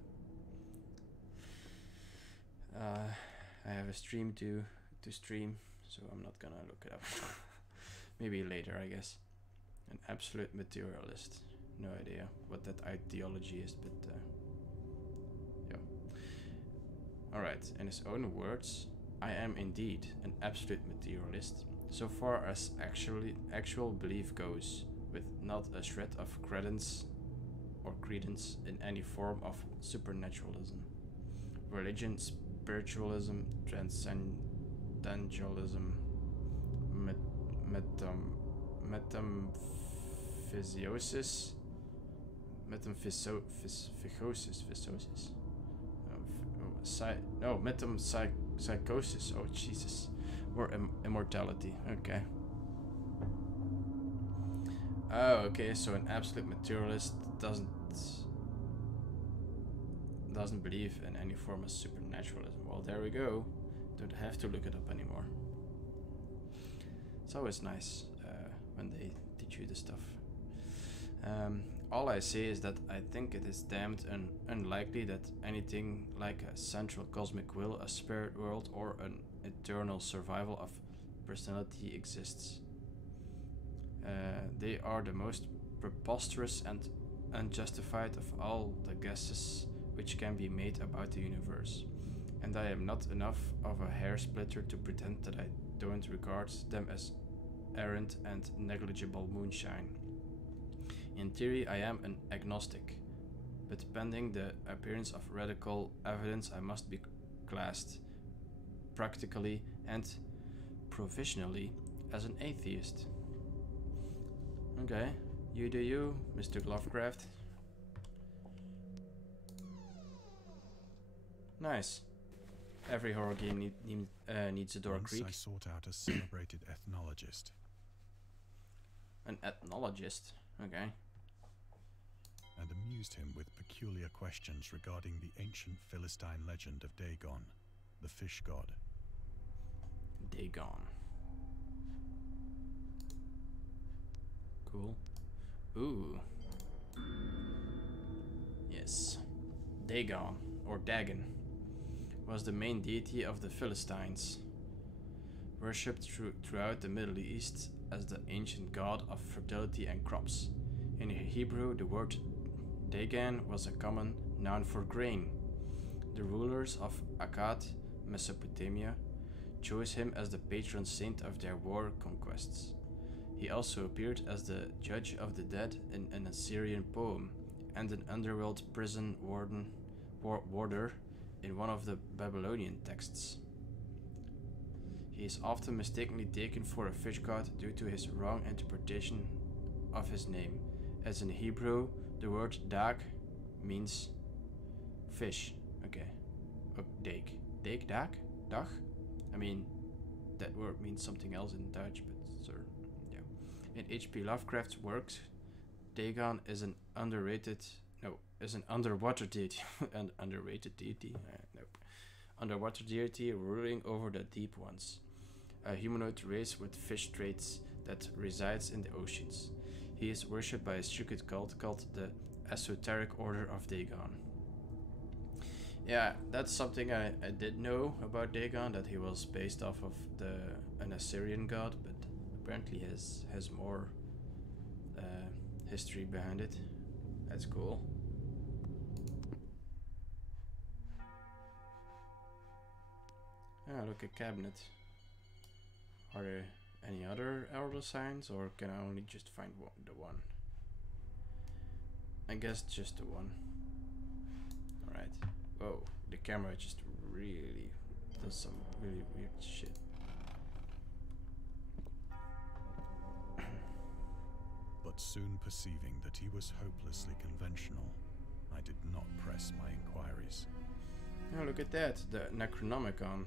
I have a stream to stream, so I'm not gonna look it up. Maybe later, I guess. An absolute materialist. No idea what that ideology is, but yeah. Alright, in his own words, I am indeed an absolute materialist, so far as actual belief goes, with not a shred of credence in any form of supernaturalism. Religion, spiritualism, transcendentalism, metemphysiosis, metempsychosis, oh Jesus, or immortality. Okay. Oh, okay, so an absolute materialist doesn't believe in any form of supernaturalism. Well, there we go. Don't have to look it up anymore. It's always nice when they teach you the stuff. All I say is that I think it is damned unlikely that anything like a central cosmic will, a spirit world, or an eternal survival of personality exists. They are the most preposterous and unjustified of all the guesses which can be made about the universe, and I am not enough of a hair splitter to pretend that I don't regard them as errant and negligible moonshine. In theory, I am an agnostic, but pending the appearance of radical evidence, I must be classed, practically and provisionally, as an atheist. Okay, you do you, Mr. Lovecraft. Nice. Every horror game needs a Door Once Creek. I sought out a celebrated ethnologist. An ethnologist. Okay. And amused him with peculiar questions regarding the ancient Philistine legend of Dagon, the fish god. Dagon. Cool. Ooh. Yes. Dagon, or Dagon, was the main deity of the Philistines, worshipped throughout the Middle East as the ancient god of fertility and crops. In Hebrew, the word Dagon was a common noun for grain. The rulers of Akkad, Mesopotamia, chose him as the patron saint of their war conquests. He also appeared as the judge of the dead in an Assyrian poem and an underworld prison warder in one of the Babylonian texts. He is often mistakenly taken for a fish god due to his wrong interpretation of his name, as in Hebrew the word dag means fish. Okay. Dag. Dag? Dag? I mean, that word means something else in Dutch, but sir, yeah. In H.P. Lovecraft's works, Dagon is an underwater deity. An underrated deity? Nope. Underwater deity ruling over the deep ones. A humanoid race with fish traits that resides in the oceans. He is worshipped by a secret cult called the Esoteric Order of Dagon. Yeah, that's something I did know about Dagon, that he was based off of an Assyrian god, but apparently has more history behind it. That's cool. Ah, look, a cabinet. Are there any other elder signs, or can I only just find the one? I guess just the one. Alright. Whoa, the camera just really does some really weird shit. But soon perceiving that he was hopelessly conventional, I did not press my inquiries. Oh, look at that, the Necronomicon.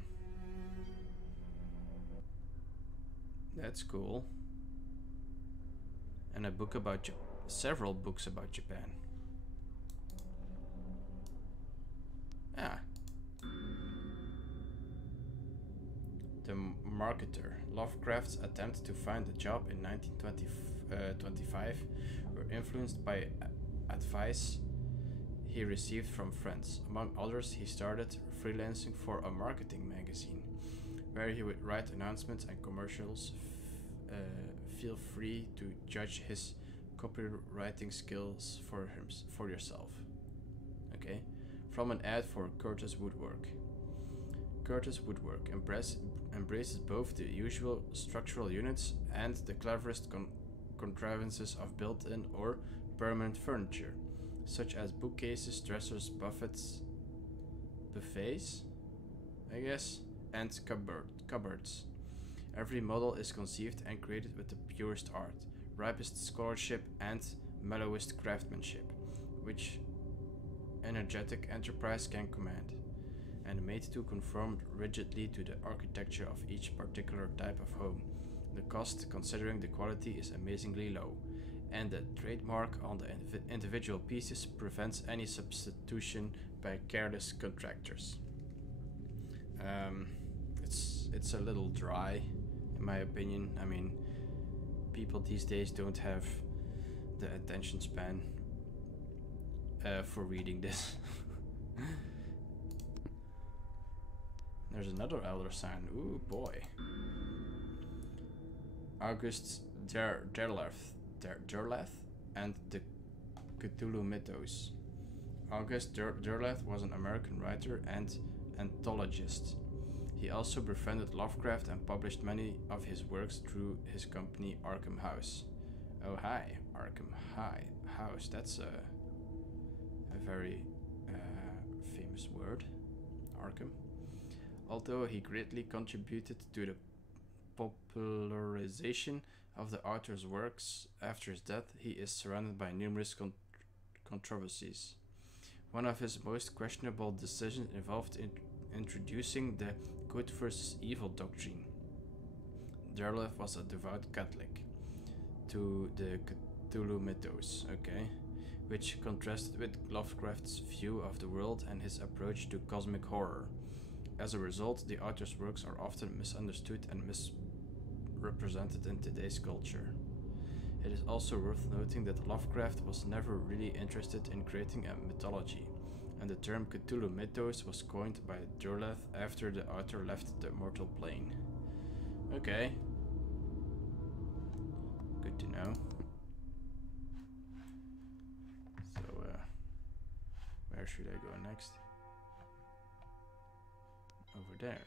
That's cool. And a book about several books about Japan. Ah. The Marketer. Lovecraft's attempts to find a job in 1925 were influenced by advice he received from friends. Among others, he started freelancing for a marketing magazine, where he would write announcements and commercials. Feel free to judge his copywriting skills for yourself. Okay, from an ad for Curtis Woodwork. Curtis Woodwork embraces both the usual structural units and the cleverest contrivances of built-in or permanent furniture, such as bookcases, dressers, buffets, I guess, and cupboards. Every model is conceived and created with the purest art, ripest scholarship, and mellowest craftsmanship, which energetic enterprise can command, and made to conform rigidly to the architecture of each particular type of home. The cost, considering the quality, is amazingly low, and the trademark on the individual pieces prevents any substitution by careless contractors. It's a little dry, in my opinion. I mean, people these days don't have the attention span for reading this. There's another elder sign. Ooh, boy. August DERLETH and the Cthulhu Mythos. August DERLETH was an American writer and anthologist. He also befriended Lovecraft and published many of his works through his company Arkham House. Oh hi, Arkham House. That's a very famous word, Arkham. Although he greatly contributed to the popularization of the author's works after his death, he is surrounded by numerous controversies. One of his most questionable decisions involved in introducing the good versus evil doctrine. DERLETH was a devout Catholic. to the Cthulhu mythos, okay, which contrasted with Lovecraft's view of the world and his approach to cosmic horror. As a result, the author's works are often misunderstood and misrepresented in today's culture. It is also worth noting that Lovecraft was never really interested in creating a mythology, and the term Cthulhu mythos was coined by DERLETH after the author left the mortal plane. Okay. Good to know. So, where should I go next? Over there.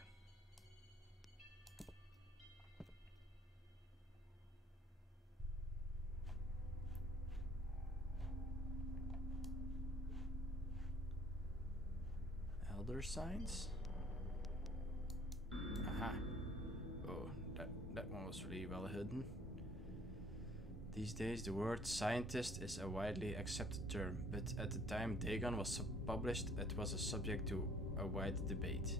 Elder signs? Aha. Oh, that one was really well hidden. These days, the word scientist is a widely accepted term, but at the time Dagon was published, it was a subject to a wide debate.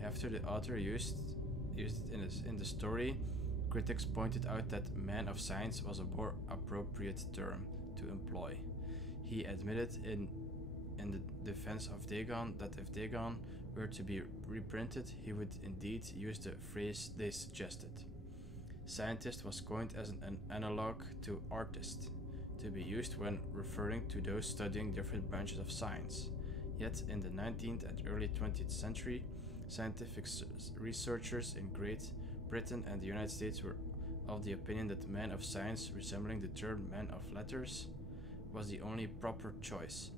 After the author used it in the story, critics pointed out that man of science was a more appropriate term to employ. He admitted in the defense of Dagon that if Dagon were to be reprinted, he would indeed use the phrase they suggested. Scientist was coined as an analog to artist, to be used when referring to those studying different branches of science. Yet in the 19th and early 20th century, scientific researchers in Great Britain and the United States were of the opinion that man of science, resembling the term man of letters, was the only proper choice.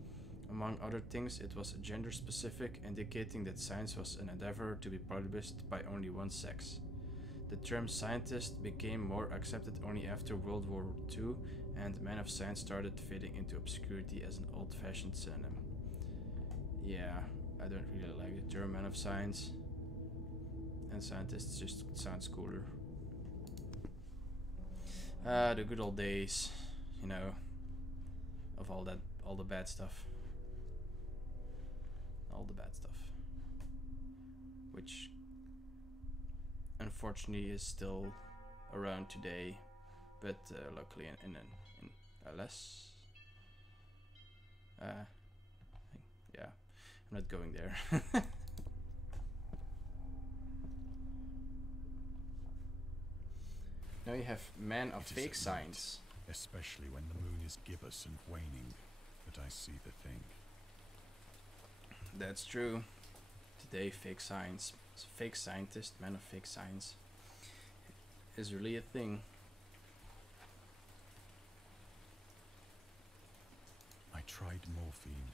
Among other things, it was gender specific, indicating that science was an endeavor to be published by only one sex. The term scientist became more accepted only after World War II, and man of science started fading into obscurity as an old-fashioned synonym. Yeah, I don't really like the term man of science, and scientist just sounds cooler. The good old days, you know, of all the bad stuff. All the bad stuff. Which unfortunately is still around today, but luckily in a less yeah, I'm not going there. Now you have man of fake science, especially when the moon is gibbous and waning, that I see the thing. That's true. Today fake science, fake scientist, man of fake science is really a thing. I tried morphine.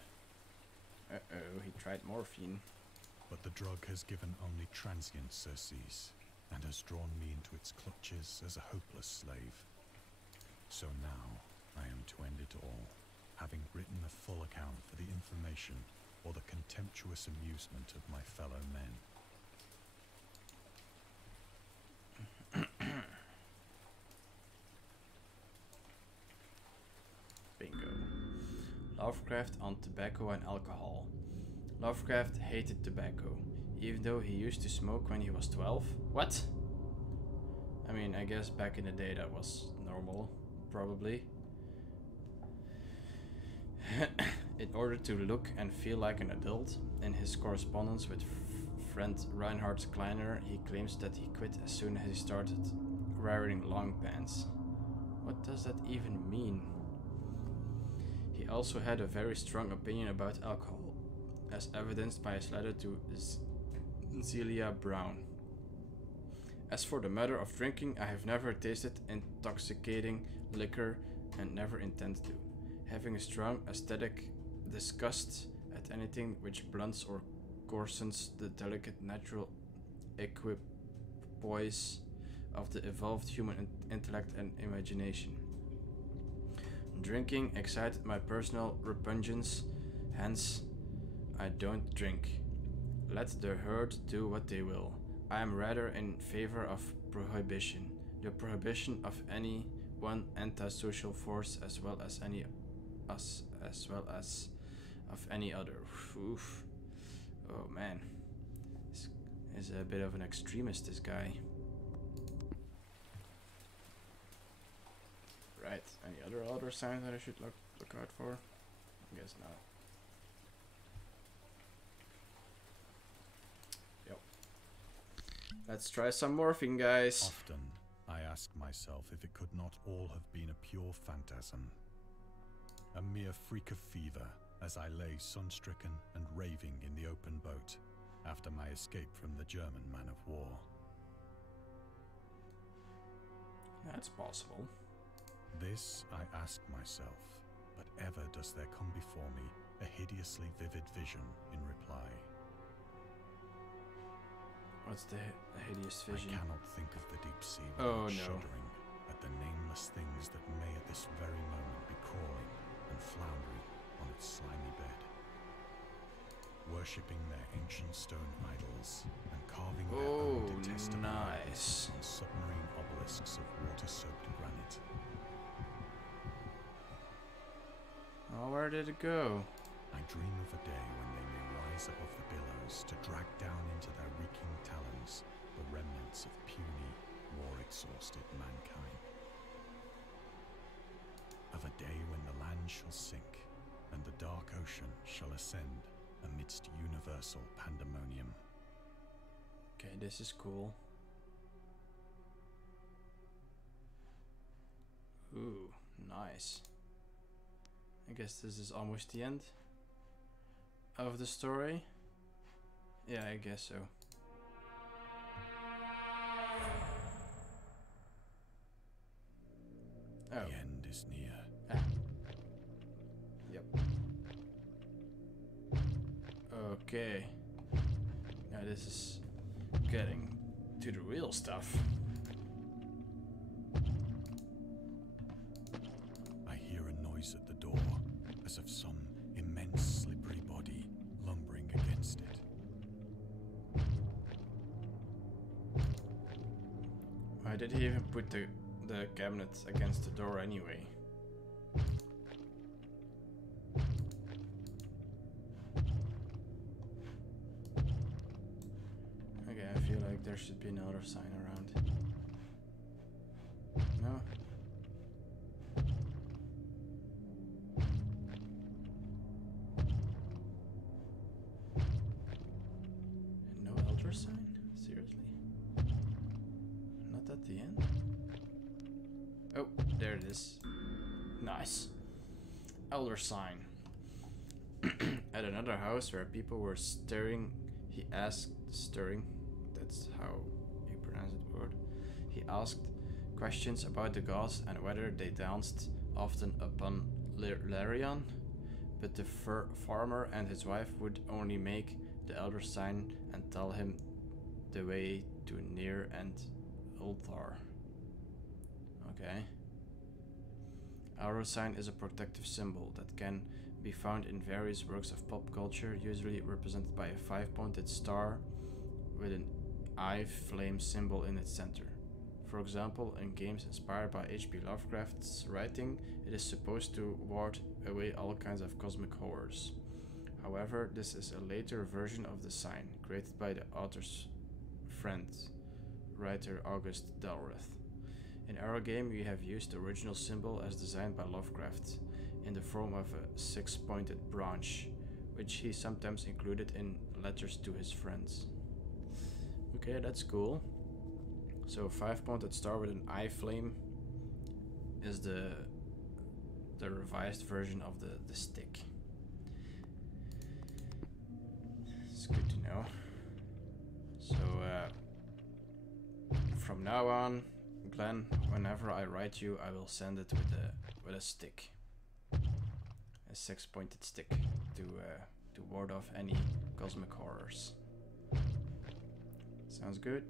Uh-oh, he tried morphine. But the drug has given only transient surcease, and has drawn me into its clutches as a hopeless slave. So now, I am to end it all, having written a full account for the information or the contemptuous amusement of my fellow men. Bingo. Lovecraft on tobacco and alcohol. Lovecraft hated tobacco, even though he used to smoke when he was 12. What? I mean, I guess back in the day that was normal, probably. In order to look and feel like an adult, in his correspondence with friend Reinhard Kleiner, he claims that he quit as soon as he started wearing long pants. What does that even mean? He also had a very strong opinion about alcohol, as evidenced by his letter to Zelia Brown. As for the matter of drinking, I have never tasted intoxicating liquor and never intend to, having a strong aesthetic disgust at anything which blunts or coarsens the delicate natural equipoise of the evolved human intellect and imagination. Drinking excited my personal repugnance, hence I don't drink. Let the herd do what they will. I am rather in favor of prohibition, the prohibition of any one antisocial force as well as of any other. Oof. Oh man, this is a bit of an extremist, this guy. Right. Any other elder signs that I should look out for? I guess not. Yep. Let's try some morphine, guys. Often I ask myself if it could not all have been a pure phantasm. A mere freak of fever as I lay sun-stricken and raving in the open boat after my escape from the German man of war. That's possible. This I ask myself, but ever does there come before me a hideously vivid vision in reply. What's the hideous vision? I cannot think of the deep sea Oh, without no. shuddering at the nameless things that may at this very moment be crawling and floundering on its slimy bed, worshipping their ancient stone idols and carving their own detestable nice. likeness on submarine obelisks of water-soaked granite. Oh, where did it go? I dream of a day when they may rise above the billows to drag down into their reeking talons the remnants of puny, war-exhausted mankind. Of a day when the land shall sink and the dark ocean shall ascend amidst universal pandemonium. Okay, this is cool. Ooh, nice. I guess this is almost the end of the story. Yeah, I guess so. Oh. The end is near. Ah. Yep. Okay. Now this is getting to the real stuff. I hear a noise at the door, as of some immense slippery body lumbering against it. Why did he even put the cabinet against the door anyway? Okay, I feel like there should be another sign around. No? No elder sign? Seriously? Not at the end? Oh, there it is. Nice. Elder sign. At another house where people were stirring, he asked, stirring, that's how you pronounce it word. He asked questions about the gods and whether they danced often upon Larion, but the farmer and his wife would only make the elder sign and tell him the way to Near and Ulthar. Okay. Elder sign is a protective symbol that can be found in various works of pop culture, usually represented by a 5-pointed star with an eye flame symbol in its center. For example, in games inspired by H.P. Lovecraft's writing, it is supposed to ward away all kinds of cosmic horrors. However, this is a later version of the sign, created by the author's friend, writer August Delreth. In our game, we have used the original symbol as designed by Lovecraft, in the form of a 6-pointed branch, which he sometimes included in letters to his friends. Okay, that's cool. So 5-pointed star with an eye flame is the revised version of the stick. It's good to know. So from now on, Glenn, whenever I write you, I will send it with a stick, a 6-pointed stick to ward off any cosmic horrors. Sounds good.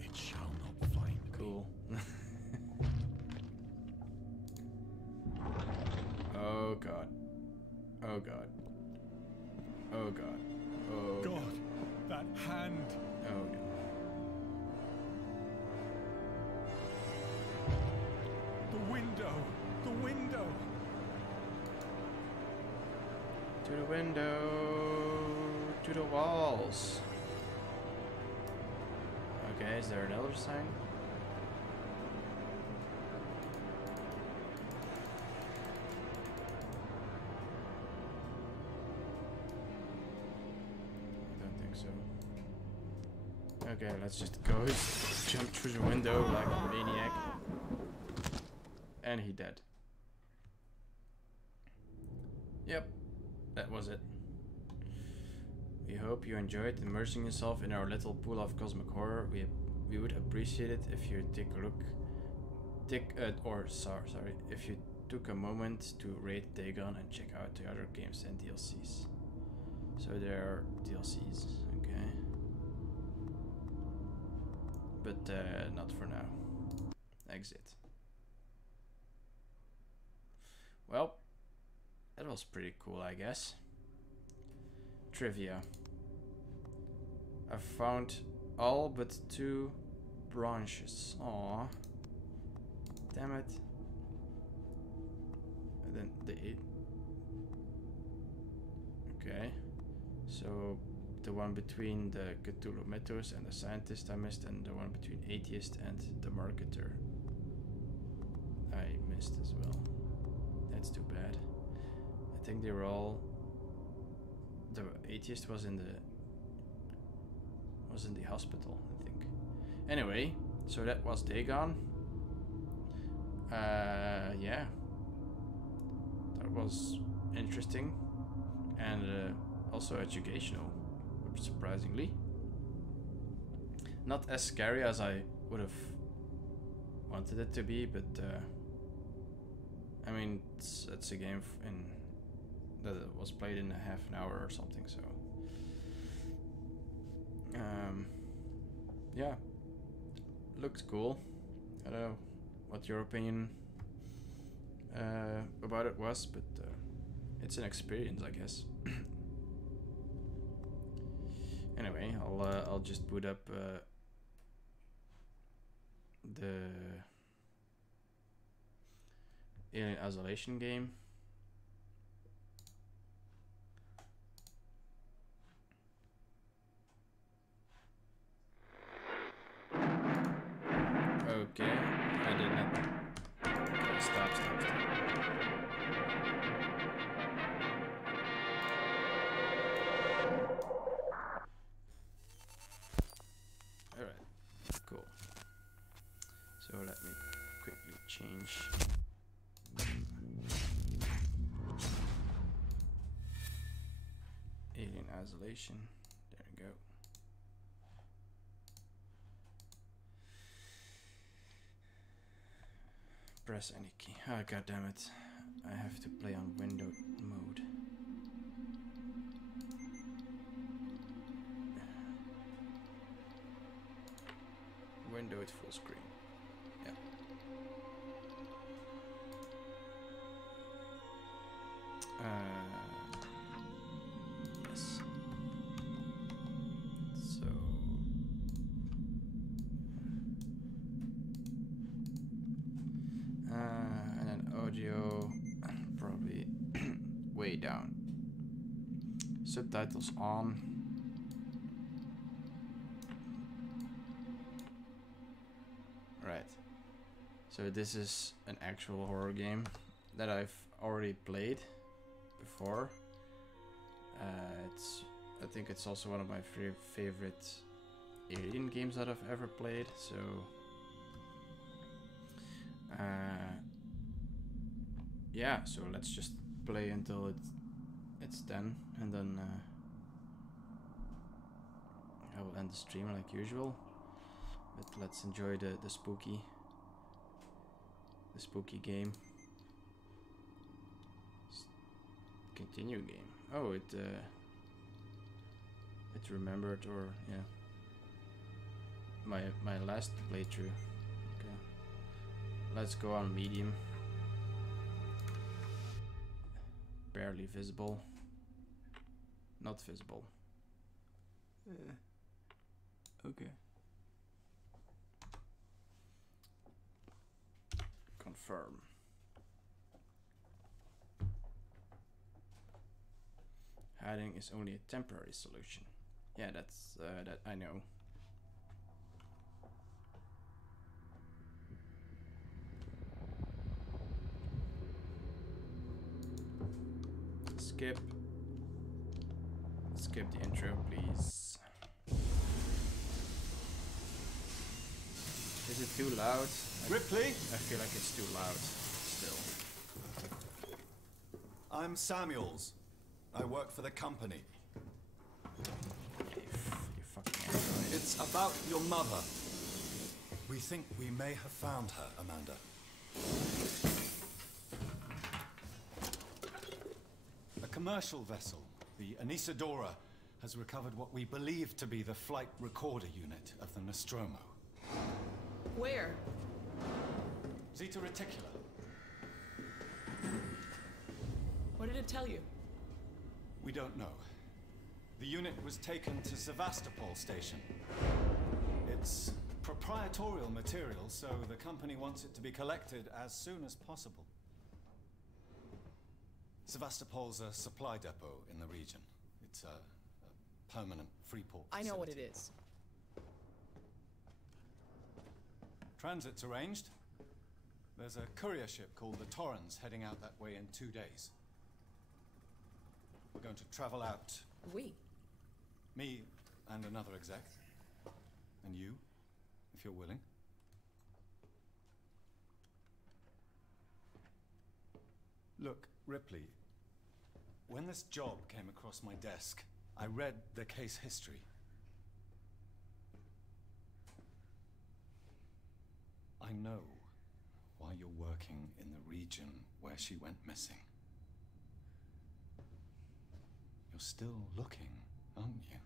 It shall not find cool. Oh god. Oh god. Oh god. Oh God, that hand! Oh no. The window! The window! To the window. To the walls. Okay, is there an elder sign? Okay, let's just go. Jump through the window like a maniac. And he dead. Yep, that was it. We hope you enjoyed immersing yourself in our little pool of cosmic horror. We would appreciate it if you take a look, if you took a moment to rate Dagon and check out the other games and DLCs. So there are DLCs, okay, but not for now. Exit. Well, that was pretty cool, I guess. Trivia. I found all but 2 branches. Aww. Damn it. And then the 8. Okay. So the one between the Cthulhu mythos and the scientist I missed, and the one between atheist and the marketer I missed as well. That's too bad. I think they were all. The atheist was in the hospital, I think. Anyway, so that was Dagon. Yeah, that was interesting and also educational, surprisingly. Not as scary as I would have wanted it to be, but I mean, it's a game that was played in a half an hour or something, so yeah, looked cool. I don't know what your opinion about it was, but it's an experience, I guess. Anyway, I'll just boot up the Alien Isolation game. Okay, I did not. Okay, stop. Alright, cool. So let me quickly change. Alien Isolation. There we go. Press any key. Oh, god damn it. I have to play on window mode. Window at full screen. Yeah. Yes. So and then audio probably way down. Subtitles on. Right. So this is an actual horror game that I've already played before. I think it's also one of my favorite Alien games that I've ever played. So yeah, so let's just play until it's done, and then I will end the stream like usual. But let's enjoy the spooky game. Continue game. Oh, it remembered, or yeah, my last playthrough. Okay, let's go on medium. Barely visible. Not visible. Okay. Confirm. Hiding is only a temporary solution. Yeah, that's that I know. Skip the intro, please. Is it too loud? Ripley? I feel like it's too loud still. I'm Samuels. I work for the company. You fucking android. It's about your mother. We think we may have found her, Amanda. A commercial vessel, the Anisadora, has recovered what we believe to be the flight recorder unit of the Nostromo. Where? Zeta Reticula. What did it tell you? We don't know. The unit was taken to Sevastopol station. It's proprietorial material, so the company wants it to be collected as soon as possible. Sevastopol's a supply depot in the region. It's a permanent free port I know what it facility. is. Transit's arranged. There's a courier ship called the Torrens heading out that way in 2 days. We're going to travel out. We? Me and another exec. And you, if you're willing. Look, Ripley, when this job came across my desk, I read the case history. I know why you're working in the region where she went missing. You're still looking, aren't you?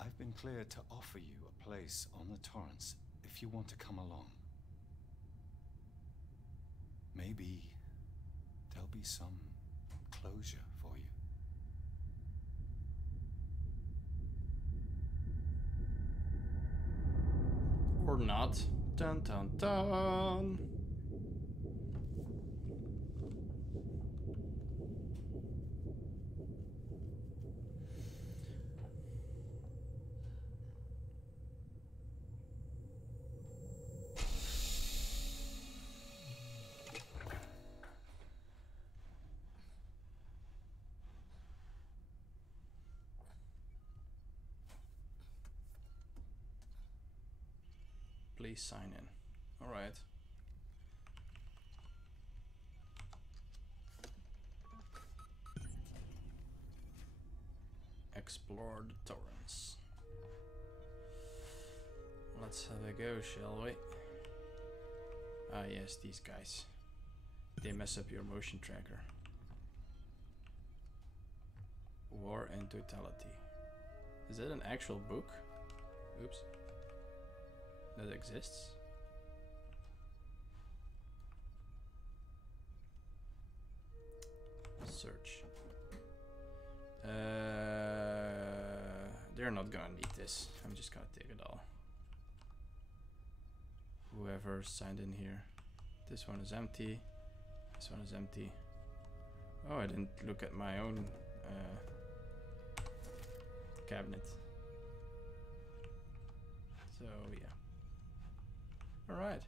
I've been cleared to offer you a place on the Torrens if you want to come along. Maybe there'll be some closure for you. Or not. Dun dun dun. Please sign in. All right. Explore the Torrens. Let's have a go, shall we? Ah yes, these guys. They mess up your motion tracker. War and Totality. Is that an actual book? Oops. That exists? Search. They're not gonna need this. I'm just gonna take it all. Whoever signed in here. This one is empty. This one is empty. Oh, I didn't look at my own cabinet. So yeah. Alright,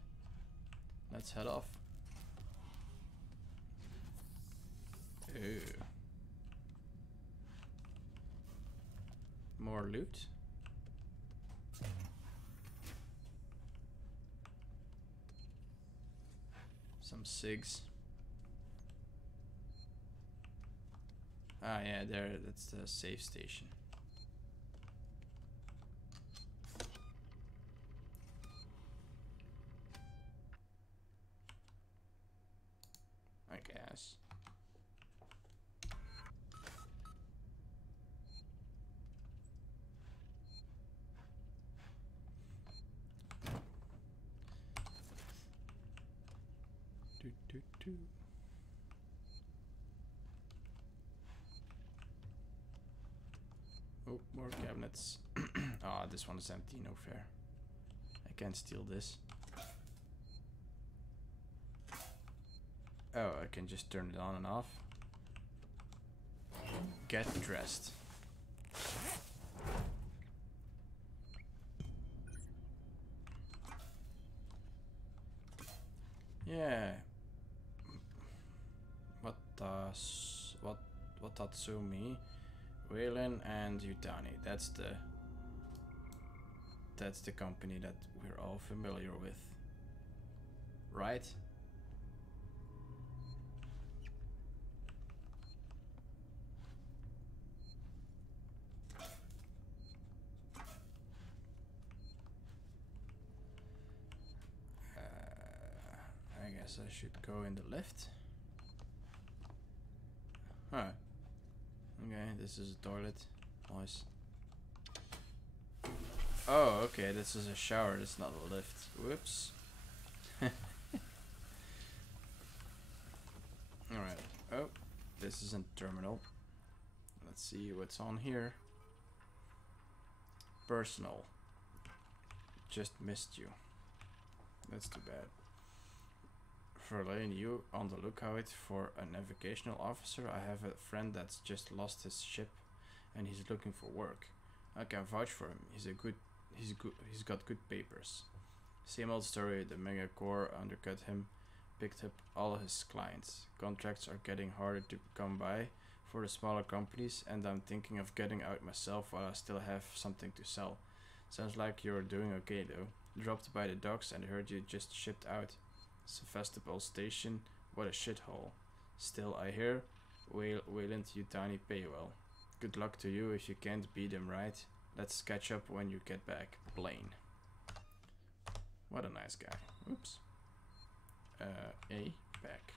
let's head off. Ooh. More loot. Some cigs. Ah yeah, there, that's the safe station. I guess. Do. Oh, more cabinets. Ah, this one is empty, no fair. I can't steal this. Oh, I can just turn it on and off. Get dressed. Yeah. Watatsumi, Waylon, and Yutani. That's that's the company that we're all familiar with. Right? I guess I should go in the lift. Huh. Okay, this is a toilet. Nice. Oh, okay, this is a shower, it's not a lift. Whoops. Alright. Oh, this isn't terminal. Let's see what's on here. Personal. Just missed you. That's too bad. For letting you on the lookout for a navigational officer, I have a friend that's just lost his ship and he's looking for work. I can vouch for him. He's got good papers. Same old story, the mega core undercut him, picked up all his clients. Contracts are getting harder to come by for the smaller companies, and I'm thinking of getting out myself while I still have something to sell. Sounds like you're doing okay though. Dropped by the docks and heard you just shipped out. Sevastopol station, what a shithole. Still, I hear, Wayland, you tiny pay well. Good luck to you if you can't beat him, right? Let's catch up when you get back. Blaine. What a nice guy. Oops. Back.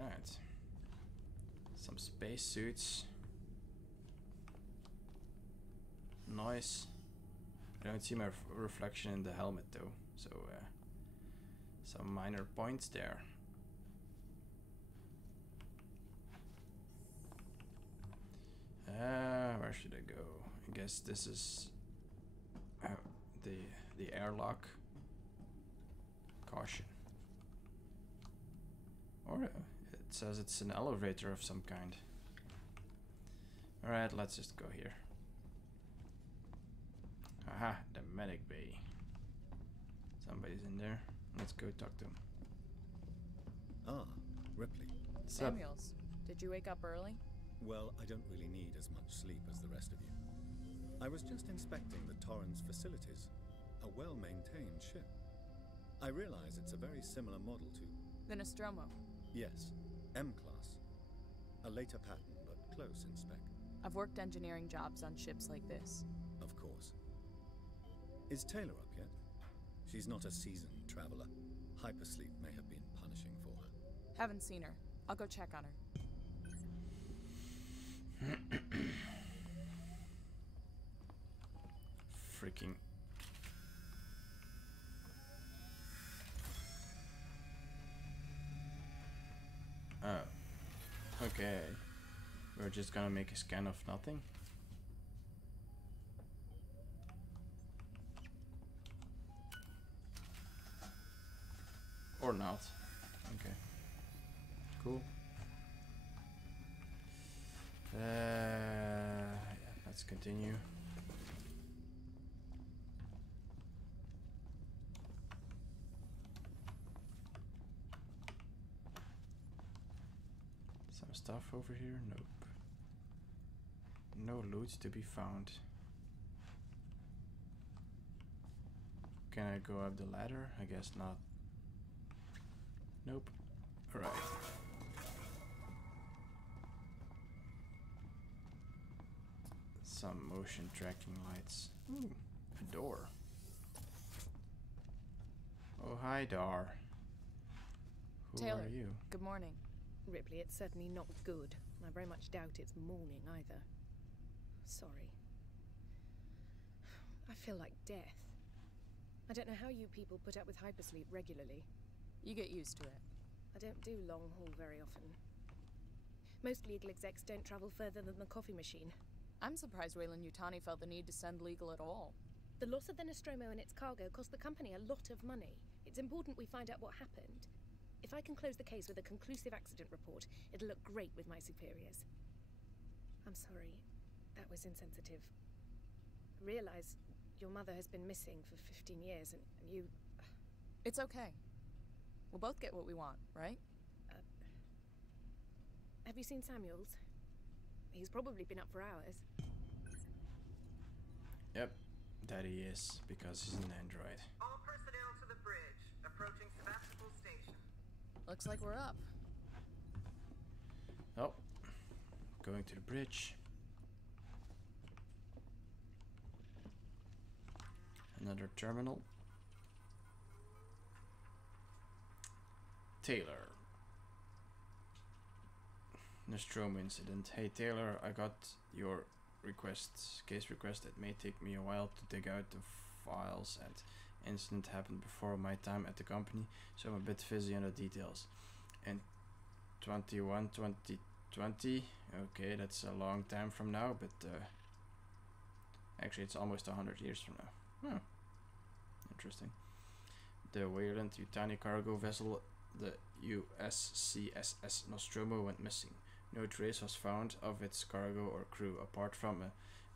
Alright. Some space suits. Nice. I don't see my reflection in the helmet though, so some minor points there. Where should I go? I guess this is the airlock. Caution. Or it says it's an elevator of some kind. Alright, let's just go here. Aha, the medic bay. Somebody's in there. Let's go talk to him. Ah, Ripley. Samuels, did you wake up early? Well, I don't really need as much sleep as the rest of you. I was just inspecting the Torrens facilities. A well-maintained ship. I realize it's a very similar model to... The Nostromo. Yes, M-class. A later pattern, but close in spec. I've worked engineering jobs on ships like this. Of course. Is Taylor up yet? She's not a seasoned traveler. Hypersleep may have been punishing for her. Haven't seen her. I'll go check on her. Freaking. Oh. Okay. We're just gonna make a scan of nothing. Or not. Okay. Cool. Yeah, let's continue. Some stuff over here? Nope. No loot to be found. Can I go up the ladder? I guess not. Nope. Alright. Some motion tracking lights. Ooh, a door. Oh, hi, Dar. Who Taylor, are you? good morning. Ripley, it's certainly not good. I very much doubt it's morning either. Sorry. I feel like death. I don't know how you people put up with hypersleep regularly. You get used to it. I don't do long haul very often. Most legal execs don't travel further than the coffee machine. I'm surprised Weyland-Yutani felt the need to send legal at all. The loss of the Nostromo and its cargo cost the company a lot of money. It's important we find out what happened. If I can close the case with a conclusive accident report, it'll look great with my superiors. I'm sorry. That was insensitive. I realize your mother has been missing for 15 years and you... It's okay. We'll both get what we want, right? Have you seen Samuels? He's probably been up for hours. Yep, that he is, because he's an android. All personnel to the bridge. Approaching Sebastopol Station. Looks like we're up. Oh, going to the bridge. Another terminal. Taylor. Nostromo incident. Hey Taylor, I got your case request. It may take me a while to dig out the files, and incident happened before my time at the company, so I'm a bit fuzzy on the details. In 2020, okay, that's a long time from now, but actually it's almost 100 years from now. Interesting. The Weyland-Yutani cargo vessel, the USCSS Nostromo, went missing. No trace was found of its cargo or crew, apart from a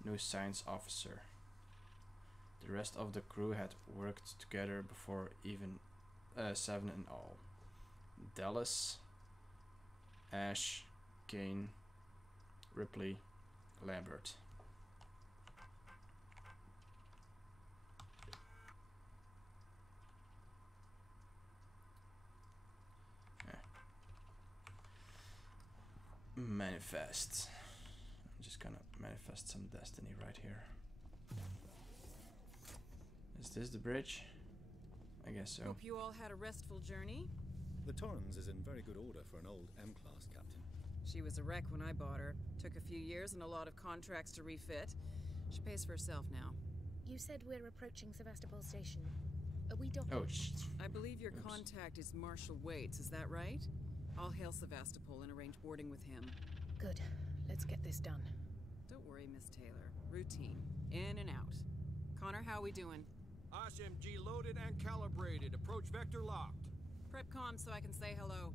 new science officer. The rest of the crew had worked together before, even 7 in all. Dallas, Ash, Kane, Ripley, Lambert. Manifest. I'm just gonna manifest some destiny right here. Is this the bridge? I guess so. Hope you all had a restful journey. The Torrens is in very good order for an old M-class, Captain. She was a wreck when I bought her. Took a few years and a lot of contracts to refit. She pays for herself now. You said we're approaching Sebastopol Station. Are we docking? Oh, shit. I believe your contact is Marshal Waits, is that right? I'll hail Sebastopol and arrange boarding with him. Good. Let's get this done. Don't worry, Miss Taylor. Routine. In and out. Connor, how we doing? SMG loaded and calibrated. Approach vector locked. Prep comm so I can say hello.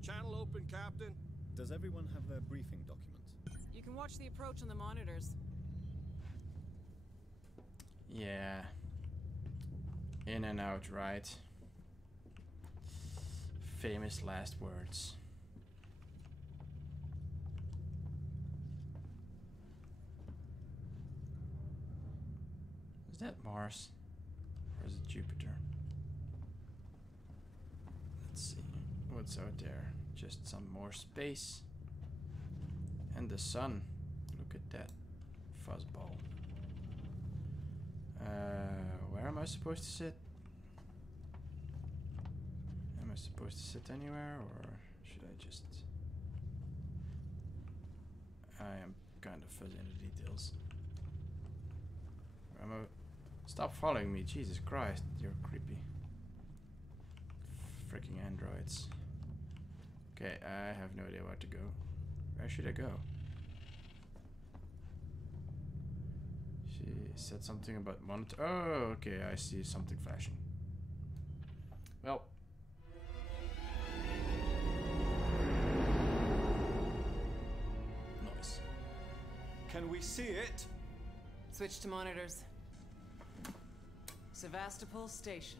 Channel open, Captain. Does everyone have their briefing documents? You can watch the approach on the monitors. Yeah. In and out, right? Famous last words. Is that Mars? Or is it Jupiter? Let's see. What's out there? Just some more space. And the sun. Look at that fuzzball. Where am I supposed to sit? Am I supposed to sit anywhere, or should I just... I am kind of fuzzy in the details. Where am I? Stop following me, Jesus Christ, you're creepy. Freaking androids. Okay, I have no idea where to go. Where should I go? She said something about monitor. Oh, okay, I see something flashing. Well. Noise. Can we see it? Switch to monitors. Sebastopol Station.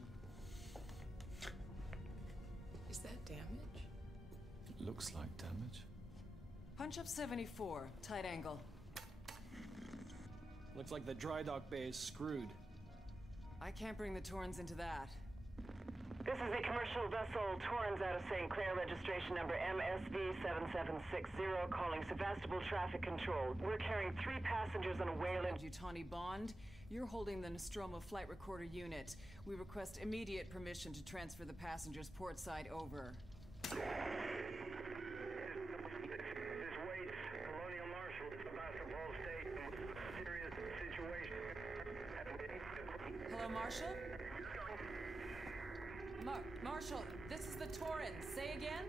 Is that damage? Looks like damage. Punch up 74, tight angle. Looks like the dry dock bay is screwed. I can't bring the Torrens into that. This is the commercial vessel Torrens out of St. Clair, registration number MSV7760, calling Sebastopol Traffic Control. We're carrying 3 passengers on a Weyland-Yutani Bond. You're holding the Nostromo flight recorder unit. We request immediate permission to transfer the passengers portside over. This Waits, Colonial Marshal, Sebastopol Station. Serious situation. Hello, Marshal? Marshal, this is the Torrens. Say again?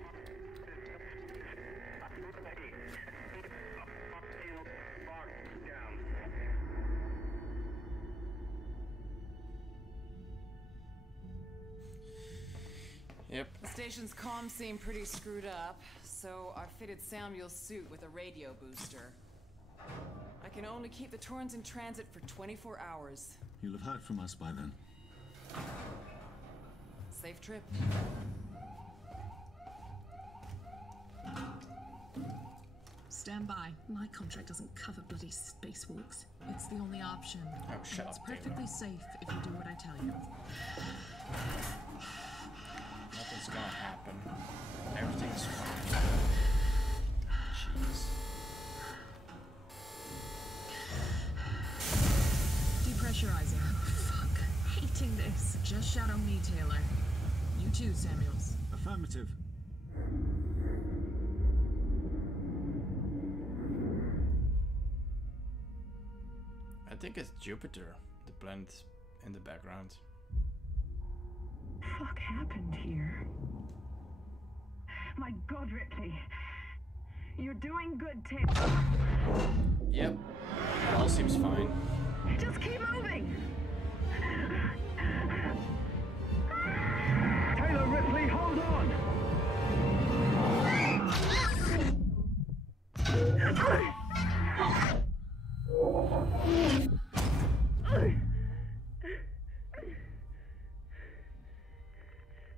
Yep. The station's comms seem pretty screwed up, so I fitted Samuel's suit with a radio booster. I can only keep the Torrens in transit for 24 hours. You'll have heard from us by then. Safe trip. Stand by. My contract doesn't cover bloody spacewalks. It's the only option. Oh, shut it's up, perfectly safe if you do what I tell you. Nothing's gonna happen. Everything's fine. Jeez. Depressurizing. Oh, fuck. Hating this. Just shadow me, Taylor. You too, Samuels. Affirmative. I think it's Jupiter, the planet in the background. What the fuck happened here? My God, Ripley. You're doing good, Taylor. Yep, it all seems fine. Just keep moving. Taylor, Ripley, hold on!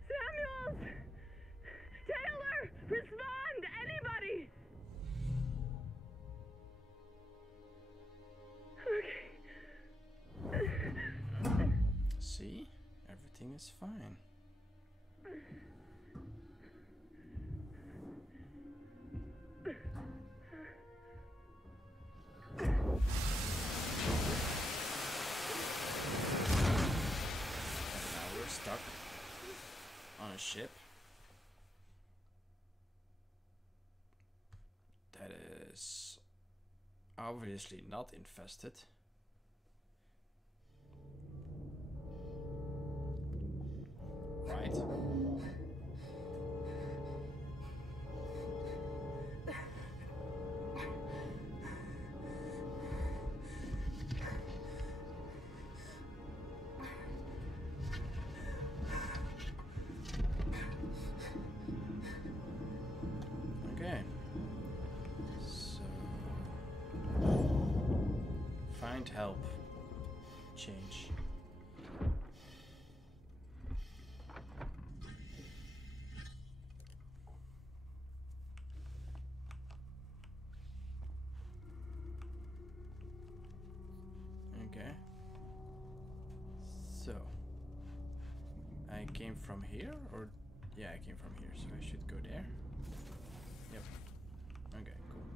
Samuels! Taylor! Respond! Anybody! Okay. See? Everything is fine. Now we're stuck on a ship that is obviously not infested. Right? Okay. So find help. Change. Okay. So I came from here, or yeah, I came from here, so I should go there. Yep. Okay, cool.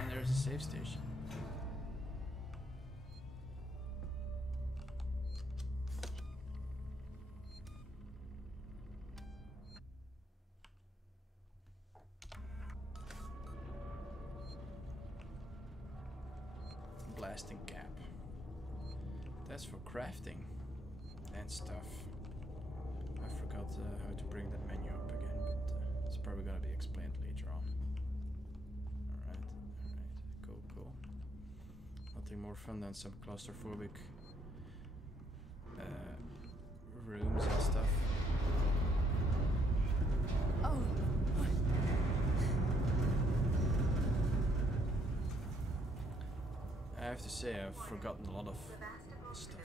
And there's a save station. Blasting cap. That's for crafting and stuff. I forgot how to bring that menu up again, but it's probably gonna be explained later on. Alright, cool. Nothing more fun than some claustrophobic rooms and stuff. Oh. I have to say, I've forgotten a lot of stuff.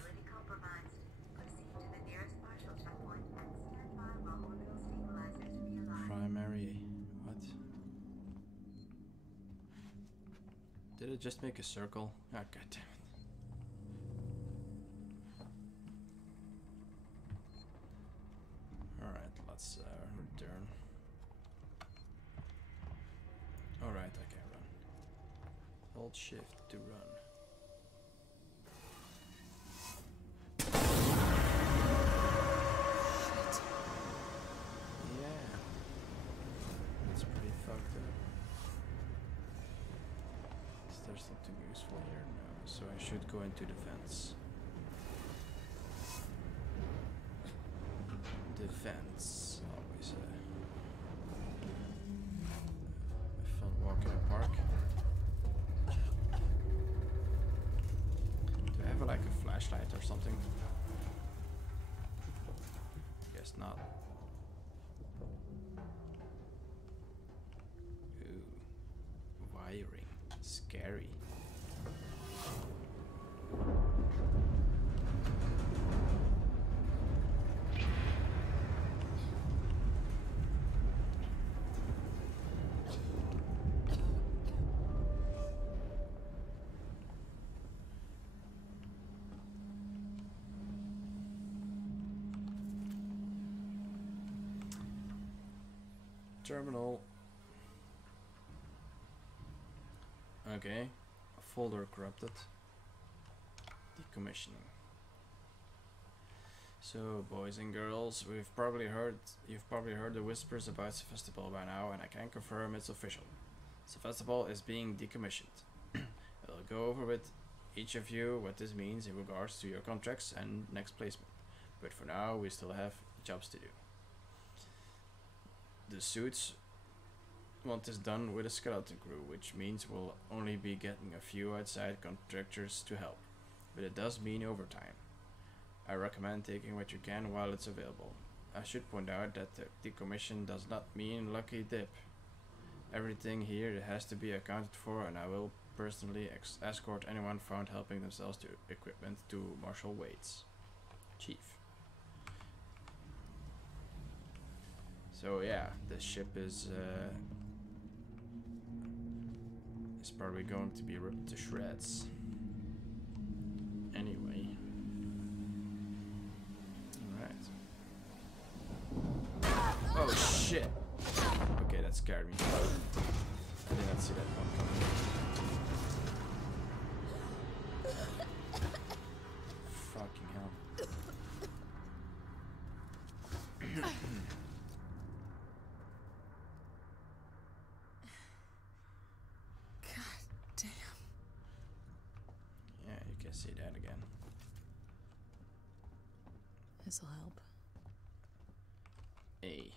Primary, what? Did it just make a circle? Ah, oh, god damn it. Alright, let's return. Alright, I can run. Hold shift to run. Something useful here? No, so I should go into defense. Defense, always a fun walk in a park. Do I have like a flashlight or something? Guess not. Ooh, wiring. Scary. terminal. Okay, a folder corrupted. Decommissioning. So, boys and girls, you've probably heard the whispers about Sevastopol by now, and I can confirm it's official. Sevastopol is being decommissioned. I'll go over with each of you what this means in regards to your contracts and next placement. But for now, we still have jobs to do. The suits want this done with a skeleton crew, which means we'll only be getting a few outside contractors to help. But it does mean overtime. I recommend taking what you can while it's available. I should point out that the decommission does not mean lucky dip. Everything here has to be accounted for, and I will personally escort anyone found helping themselves to equipment to Marshal Waits. Chief. So yeah, this ship is probably going to be ripped to shreds. Anyway. Alright. Oh shit! Okay, that scared me. I did not see that one coming. Fucking hell. God damn. Yeah, you can see that again. This'll help. A.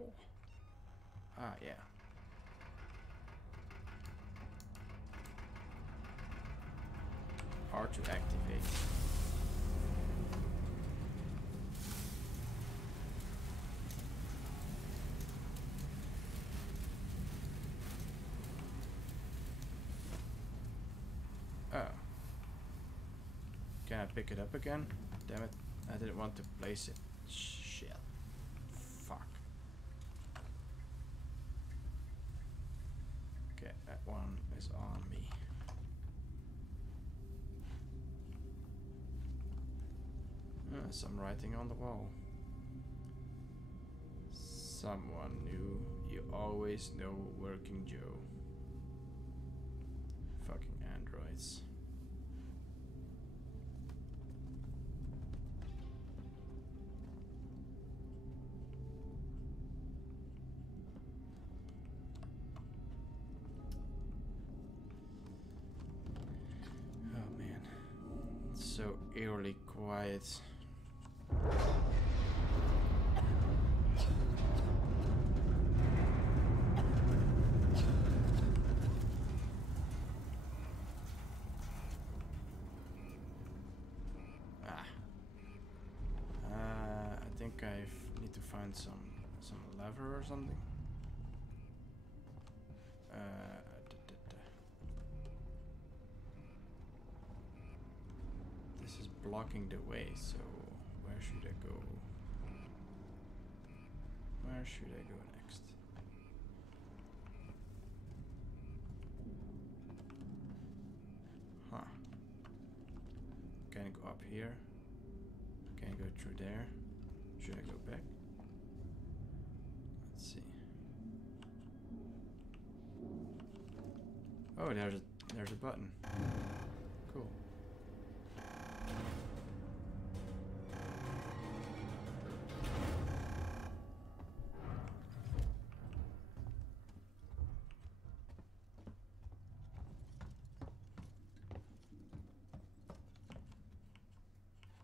Oh. Ah, yeah. R to activate. Oh. Can I pick it up again? Damn it. I didn't want to place it. Shit. Fuck. Okay, that one is on me. Some writing on the wall. Someone new. You always know Working Joe. Fucking androids. Oh man. It's so eerily quiet. I think I need to find some lever or something. This is blocking the way, so where should I go? Where should I go next? Huh. Can I go up here? Can I go through there? Should I go back? Let's see. Oh, there's a button. Cool.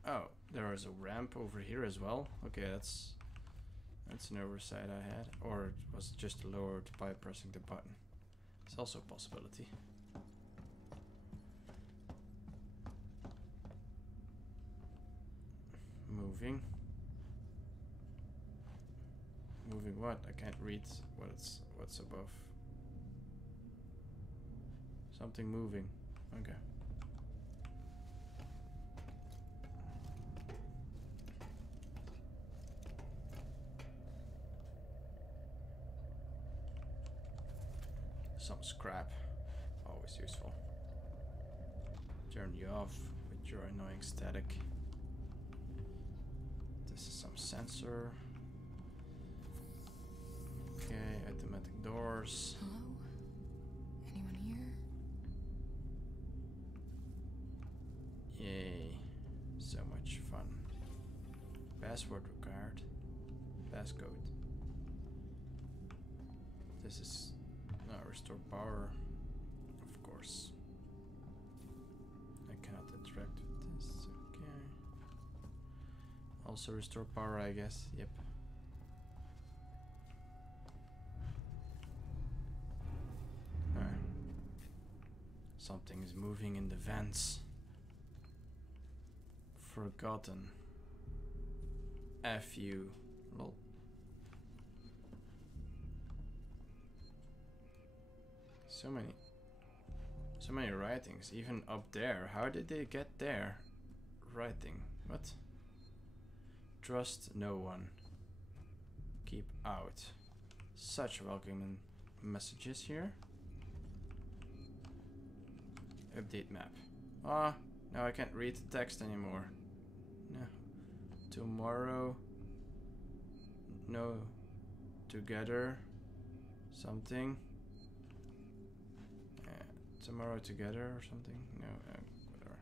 Oh, there is a ramp over here as well. Okay, that's an oversight I had, or it was just lowered by pressing the button. It's also a possibility. Moving. Moving what? I can't read what's above. Something moving. Okay. Some scrap, always useful. Turn you off with your annoying static. This is some sensor. doors. Hello? Anyone here? Yay. So much fun. Password required. Passcode. This is no restore power. Of course. I cannot interact with this. Okay. Also restore power, I guess. Yep. Something is moving in the vents. Forgotten. F you. Lol. So many writings, even up there. How did they get there? Writing. What? Trust no one. Keep out. Such welcoming messages here. Update map. Ah, now I can't read the text anymore. No. Tomorrow. No. Together. Something. Tomorrow together or something? No, whatever.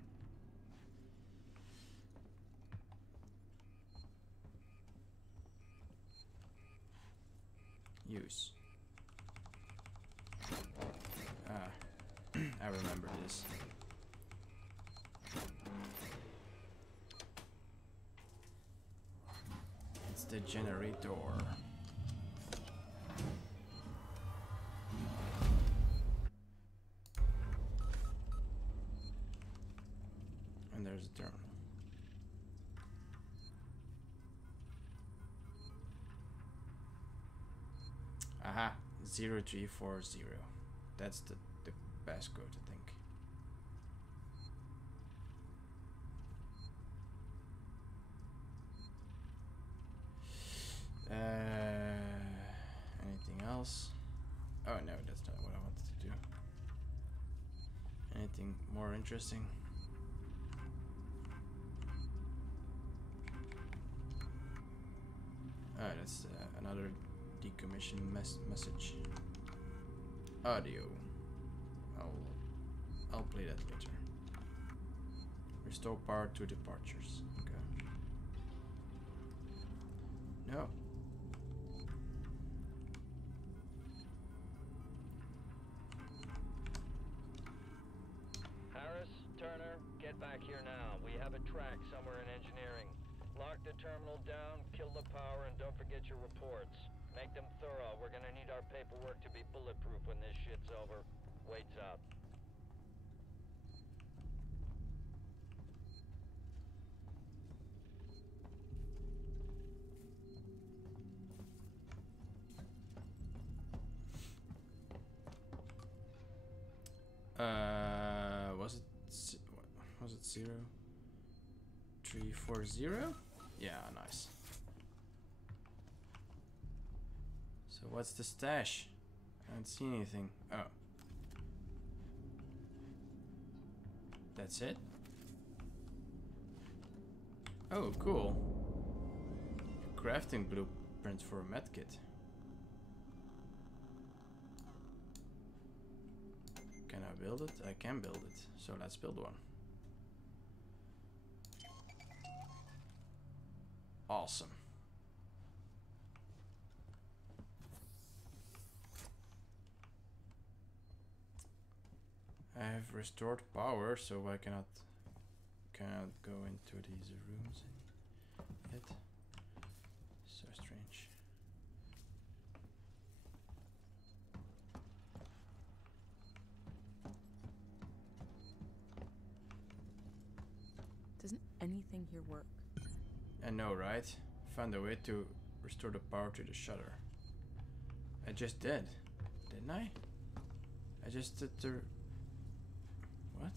Use. Ah, I remember this. It's the generator. And there's a terminal. Aha, 0340. That's the passcode, I think. Anything else? Oh no, that's not what I wanted to do. Anything more interesting? Oh, that's another decommission message. Audio. I'll play that later. Restore power to departures. Okay. No. Harris, Turner, get back here now. We have a track somewhere in engineering. Lock the terminal down, kill the power, and don't forget your reports. Make them thorough. We're gonna need our paperwork to be bulletproof when this shit's over. Waits out. Was it 0340? Yeah, nice. So what's the stash? I don't see anything. Oh. That's it? Oh, cool. A crafting blueprint for a medkit. Can I build it? I can build it. So let's build one. Awesome. I have restored power, so I cannot go into these rooms yet. So strange. Doesn't anything here work? I know, right? Found a way to restore the power to the shutter. I just did, didn't I? I just did the... What?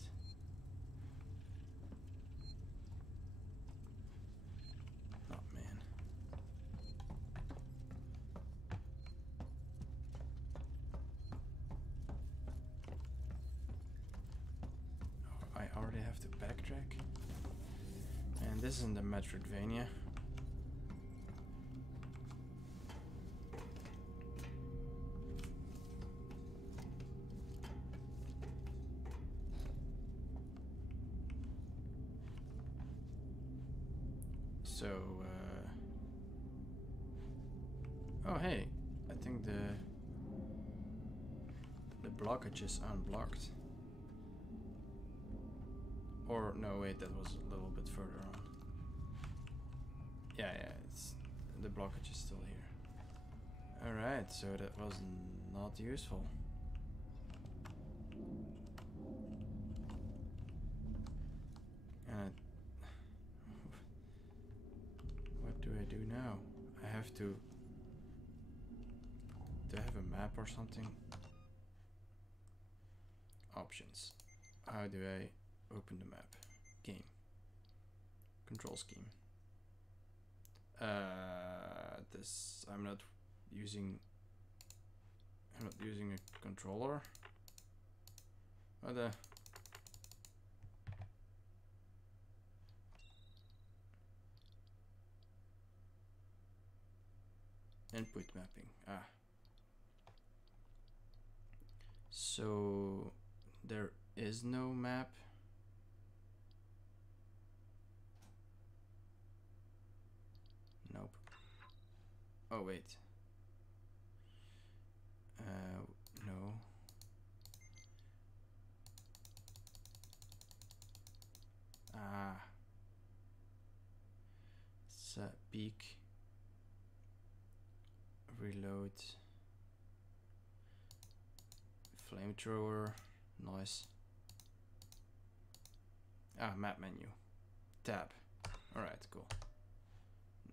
Oh, man. Oh, I already have to backtrack. And this isn't the Metroidvania. So, oh hey, I think the blockage is unblocked. Or no, wait, that was a little bit further on. Yeah, it's the blockage is still here. All right, so that was not useful. And what do I do now? I have to. Do I have a map or something? Options. How do I open the map? Game. Control scheme. This I'm not using a controller. What the? Input mapping. Ah. So there is no map. Nope. Oh wait. No. Ah. Peak. Reload. Flamethrower. Nice. Ah, map menu. Tab. Alright, cool.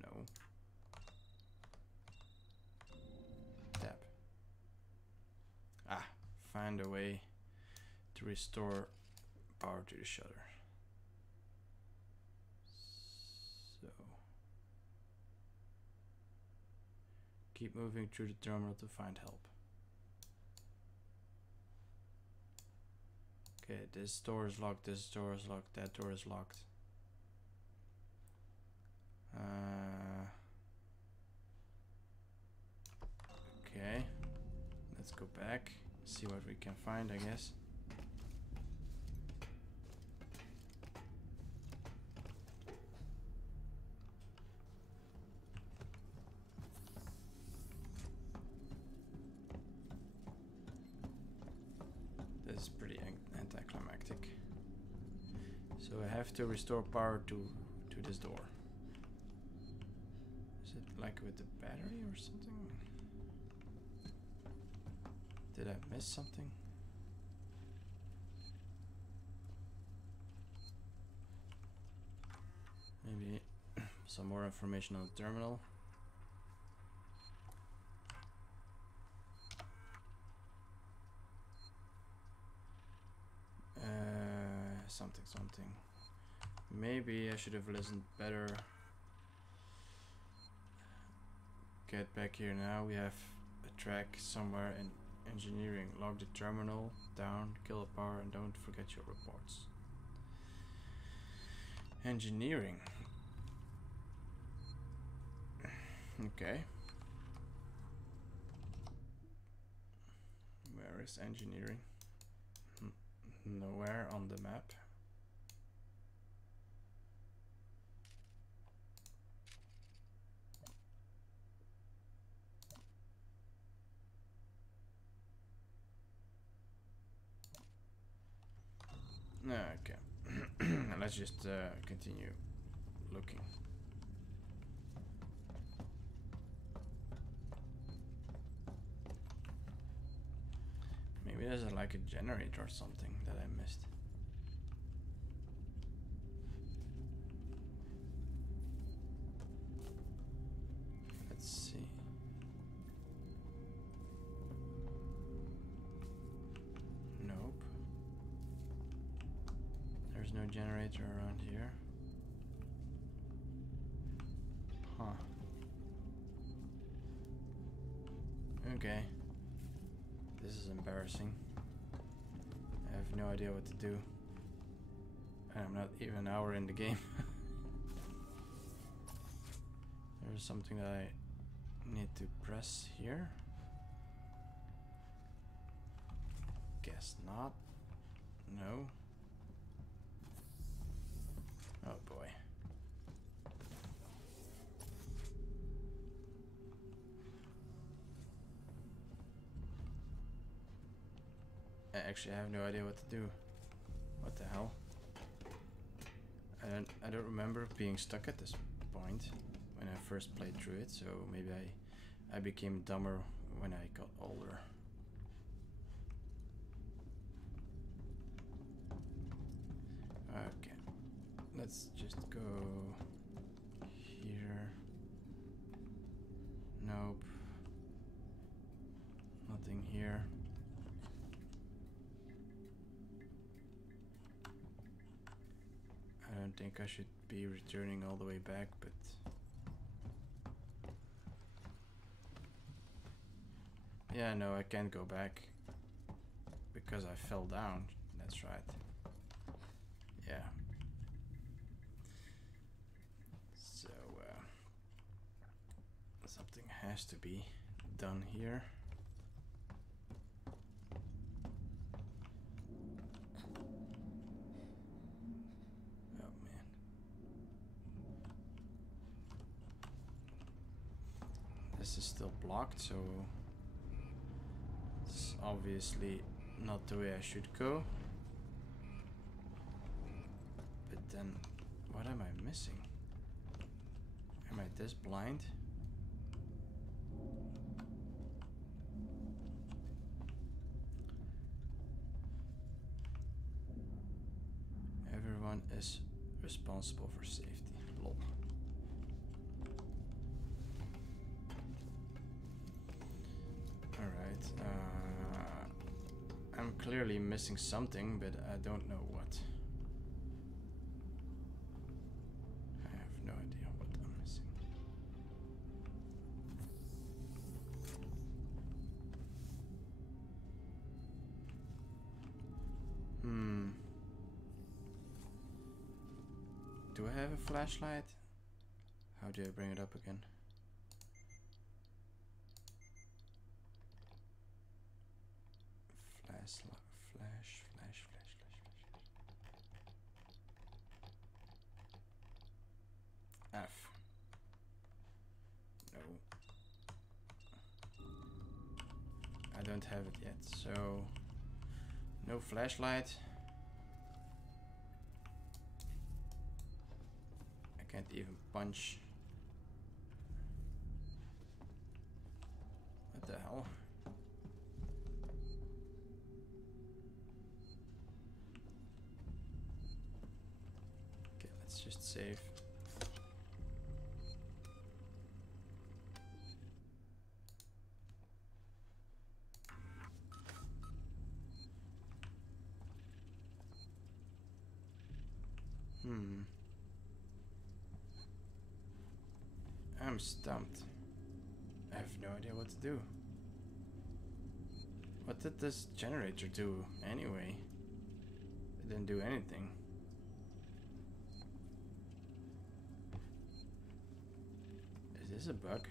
No. Tab. Ah, find a way to restore power to the shutter. So keep moving through the terminal to find help. Okay, this door is locked, this door is locked, that door is locked. Okay, let's go back, see what we can find, I guess. This is pretty anticlimactic. So I have to restore power to this door. Is it like with the battery or something? Did I miss something? Maybe some more information on the terminal. Something. Maybe I should have listened better. Get back here now. We have a track somewhere in engineering. Log the terminal down, kill the power, and don't forget your reports. Engineering. Okay. Where is engineering? Nowhere on the map. Okay. Let's just continue looking. Maybe there's like a generator or something that I missed. Let's see. Nope. There's no generator around here. Huh. Okay. This is embarrassing. I have no idea what to do. I'm not even an hour in the game. There's something that I need to press here. Guess not. No. Oh boy. Actually, I have no idea what to do. What the hell? I don't remember being stuck at this point when I first played through it, so maybe I became dumber when I got older. Okay, let's just go here. Nope. Nothing here. I don't think I should be returning all the way back, but yeah, no, I can't go back because I fell down. That's right. Yeah. So something has to be done here. This is still blocked, so it's obviously not the way I should go. But then, what am I missing? Am I this blind? Everyone is responsible for safety. Lol. Alright, I'm clearly missing something, but I don't know what. I have no idea what I'm missing. Do I have a flashlight? How do I bring it up again? Flash. F. No. I don't have it yet, so no flashlight. I can't even punch. What the hell? Okay, let's just save. I'm stumped. I have no idea what to do. What did this generator do anyway? It didn't do anything. Is this a bug?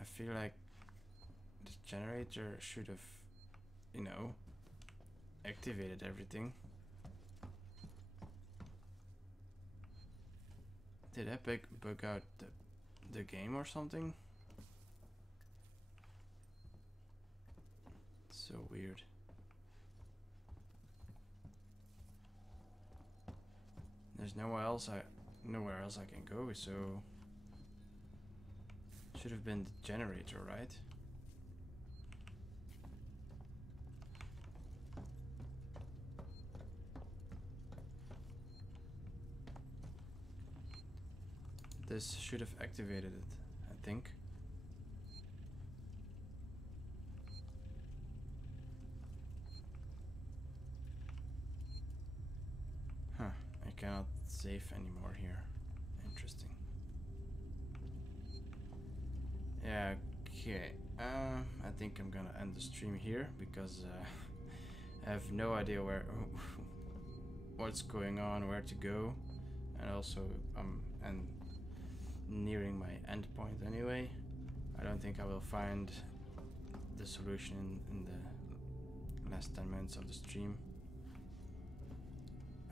I feel like the generator should have, you know, activated everything. Did I bug out the game or something? It's so weird. There's nowhere else I can go, so should have been the generator, right? This should have activated it, I think. Huh, I cannot save anymore here. Interesting. Yeah, okay. I think I'm gonna end the stream here because I have no idea what's going on, where to go, and also I'm nearing my end point anyway. I don't think I will find the solution in the last 10 minutes of the stream.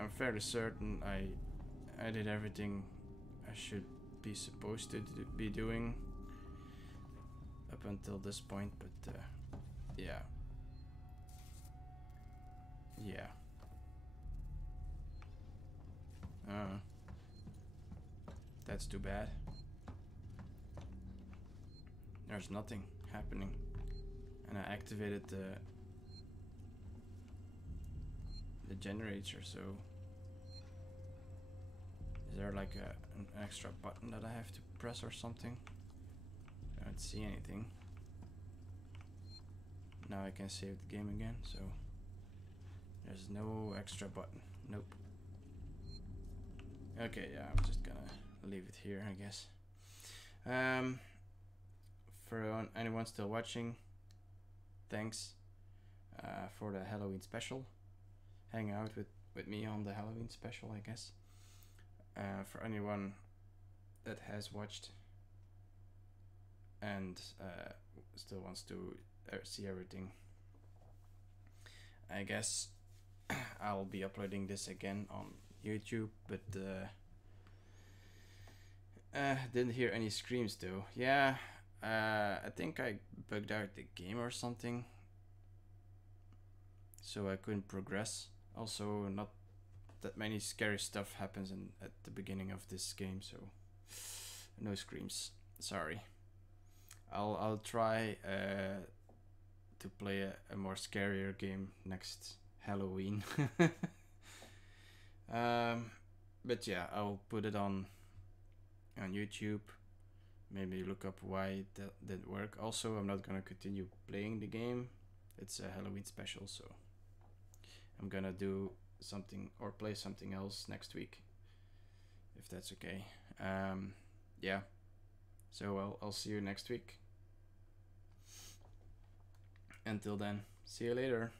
I'm fairly certain I did everything I should be supposed to be doing. up until this point, but yeah. Yeah. That's too bad. There's nothing happening. And I activated the generator, so is there like an extra button that I have to press or something? I don't see anything. Now I can save the game again, so there's no extra button. Nope. Okay, yeah, I'm just gonna leave it here, I guess. For anyone still watching, thanks for the Halloween special. Hang out with me on the Halloween special, I guess. For anyone that has watched and still wants to see everything, I guess I'll be uploading this again on YouTube, but didn't hear any screams though. Yeah, I think I bugged out the game or something, so I couldn't progress. Also, not that many scary stuff happens at the beginning of this game, so no screams. Sorry. I'll try to play a more scarier game next Halloween. But yeah, I'll put it on YouTube. Maybe look up why that didn't work. Also, I'm not gonna continue playing the game. It's a Halloween special, so I'm gonna do something or play something else next week, if that's okay. Yeah, so I'll see you next week. Until then, see you later.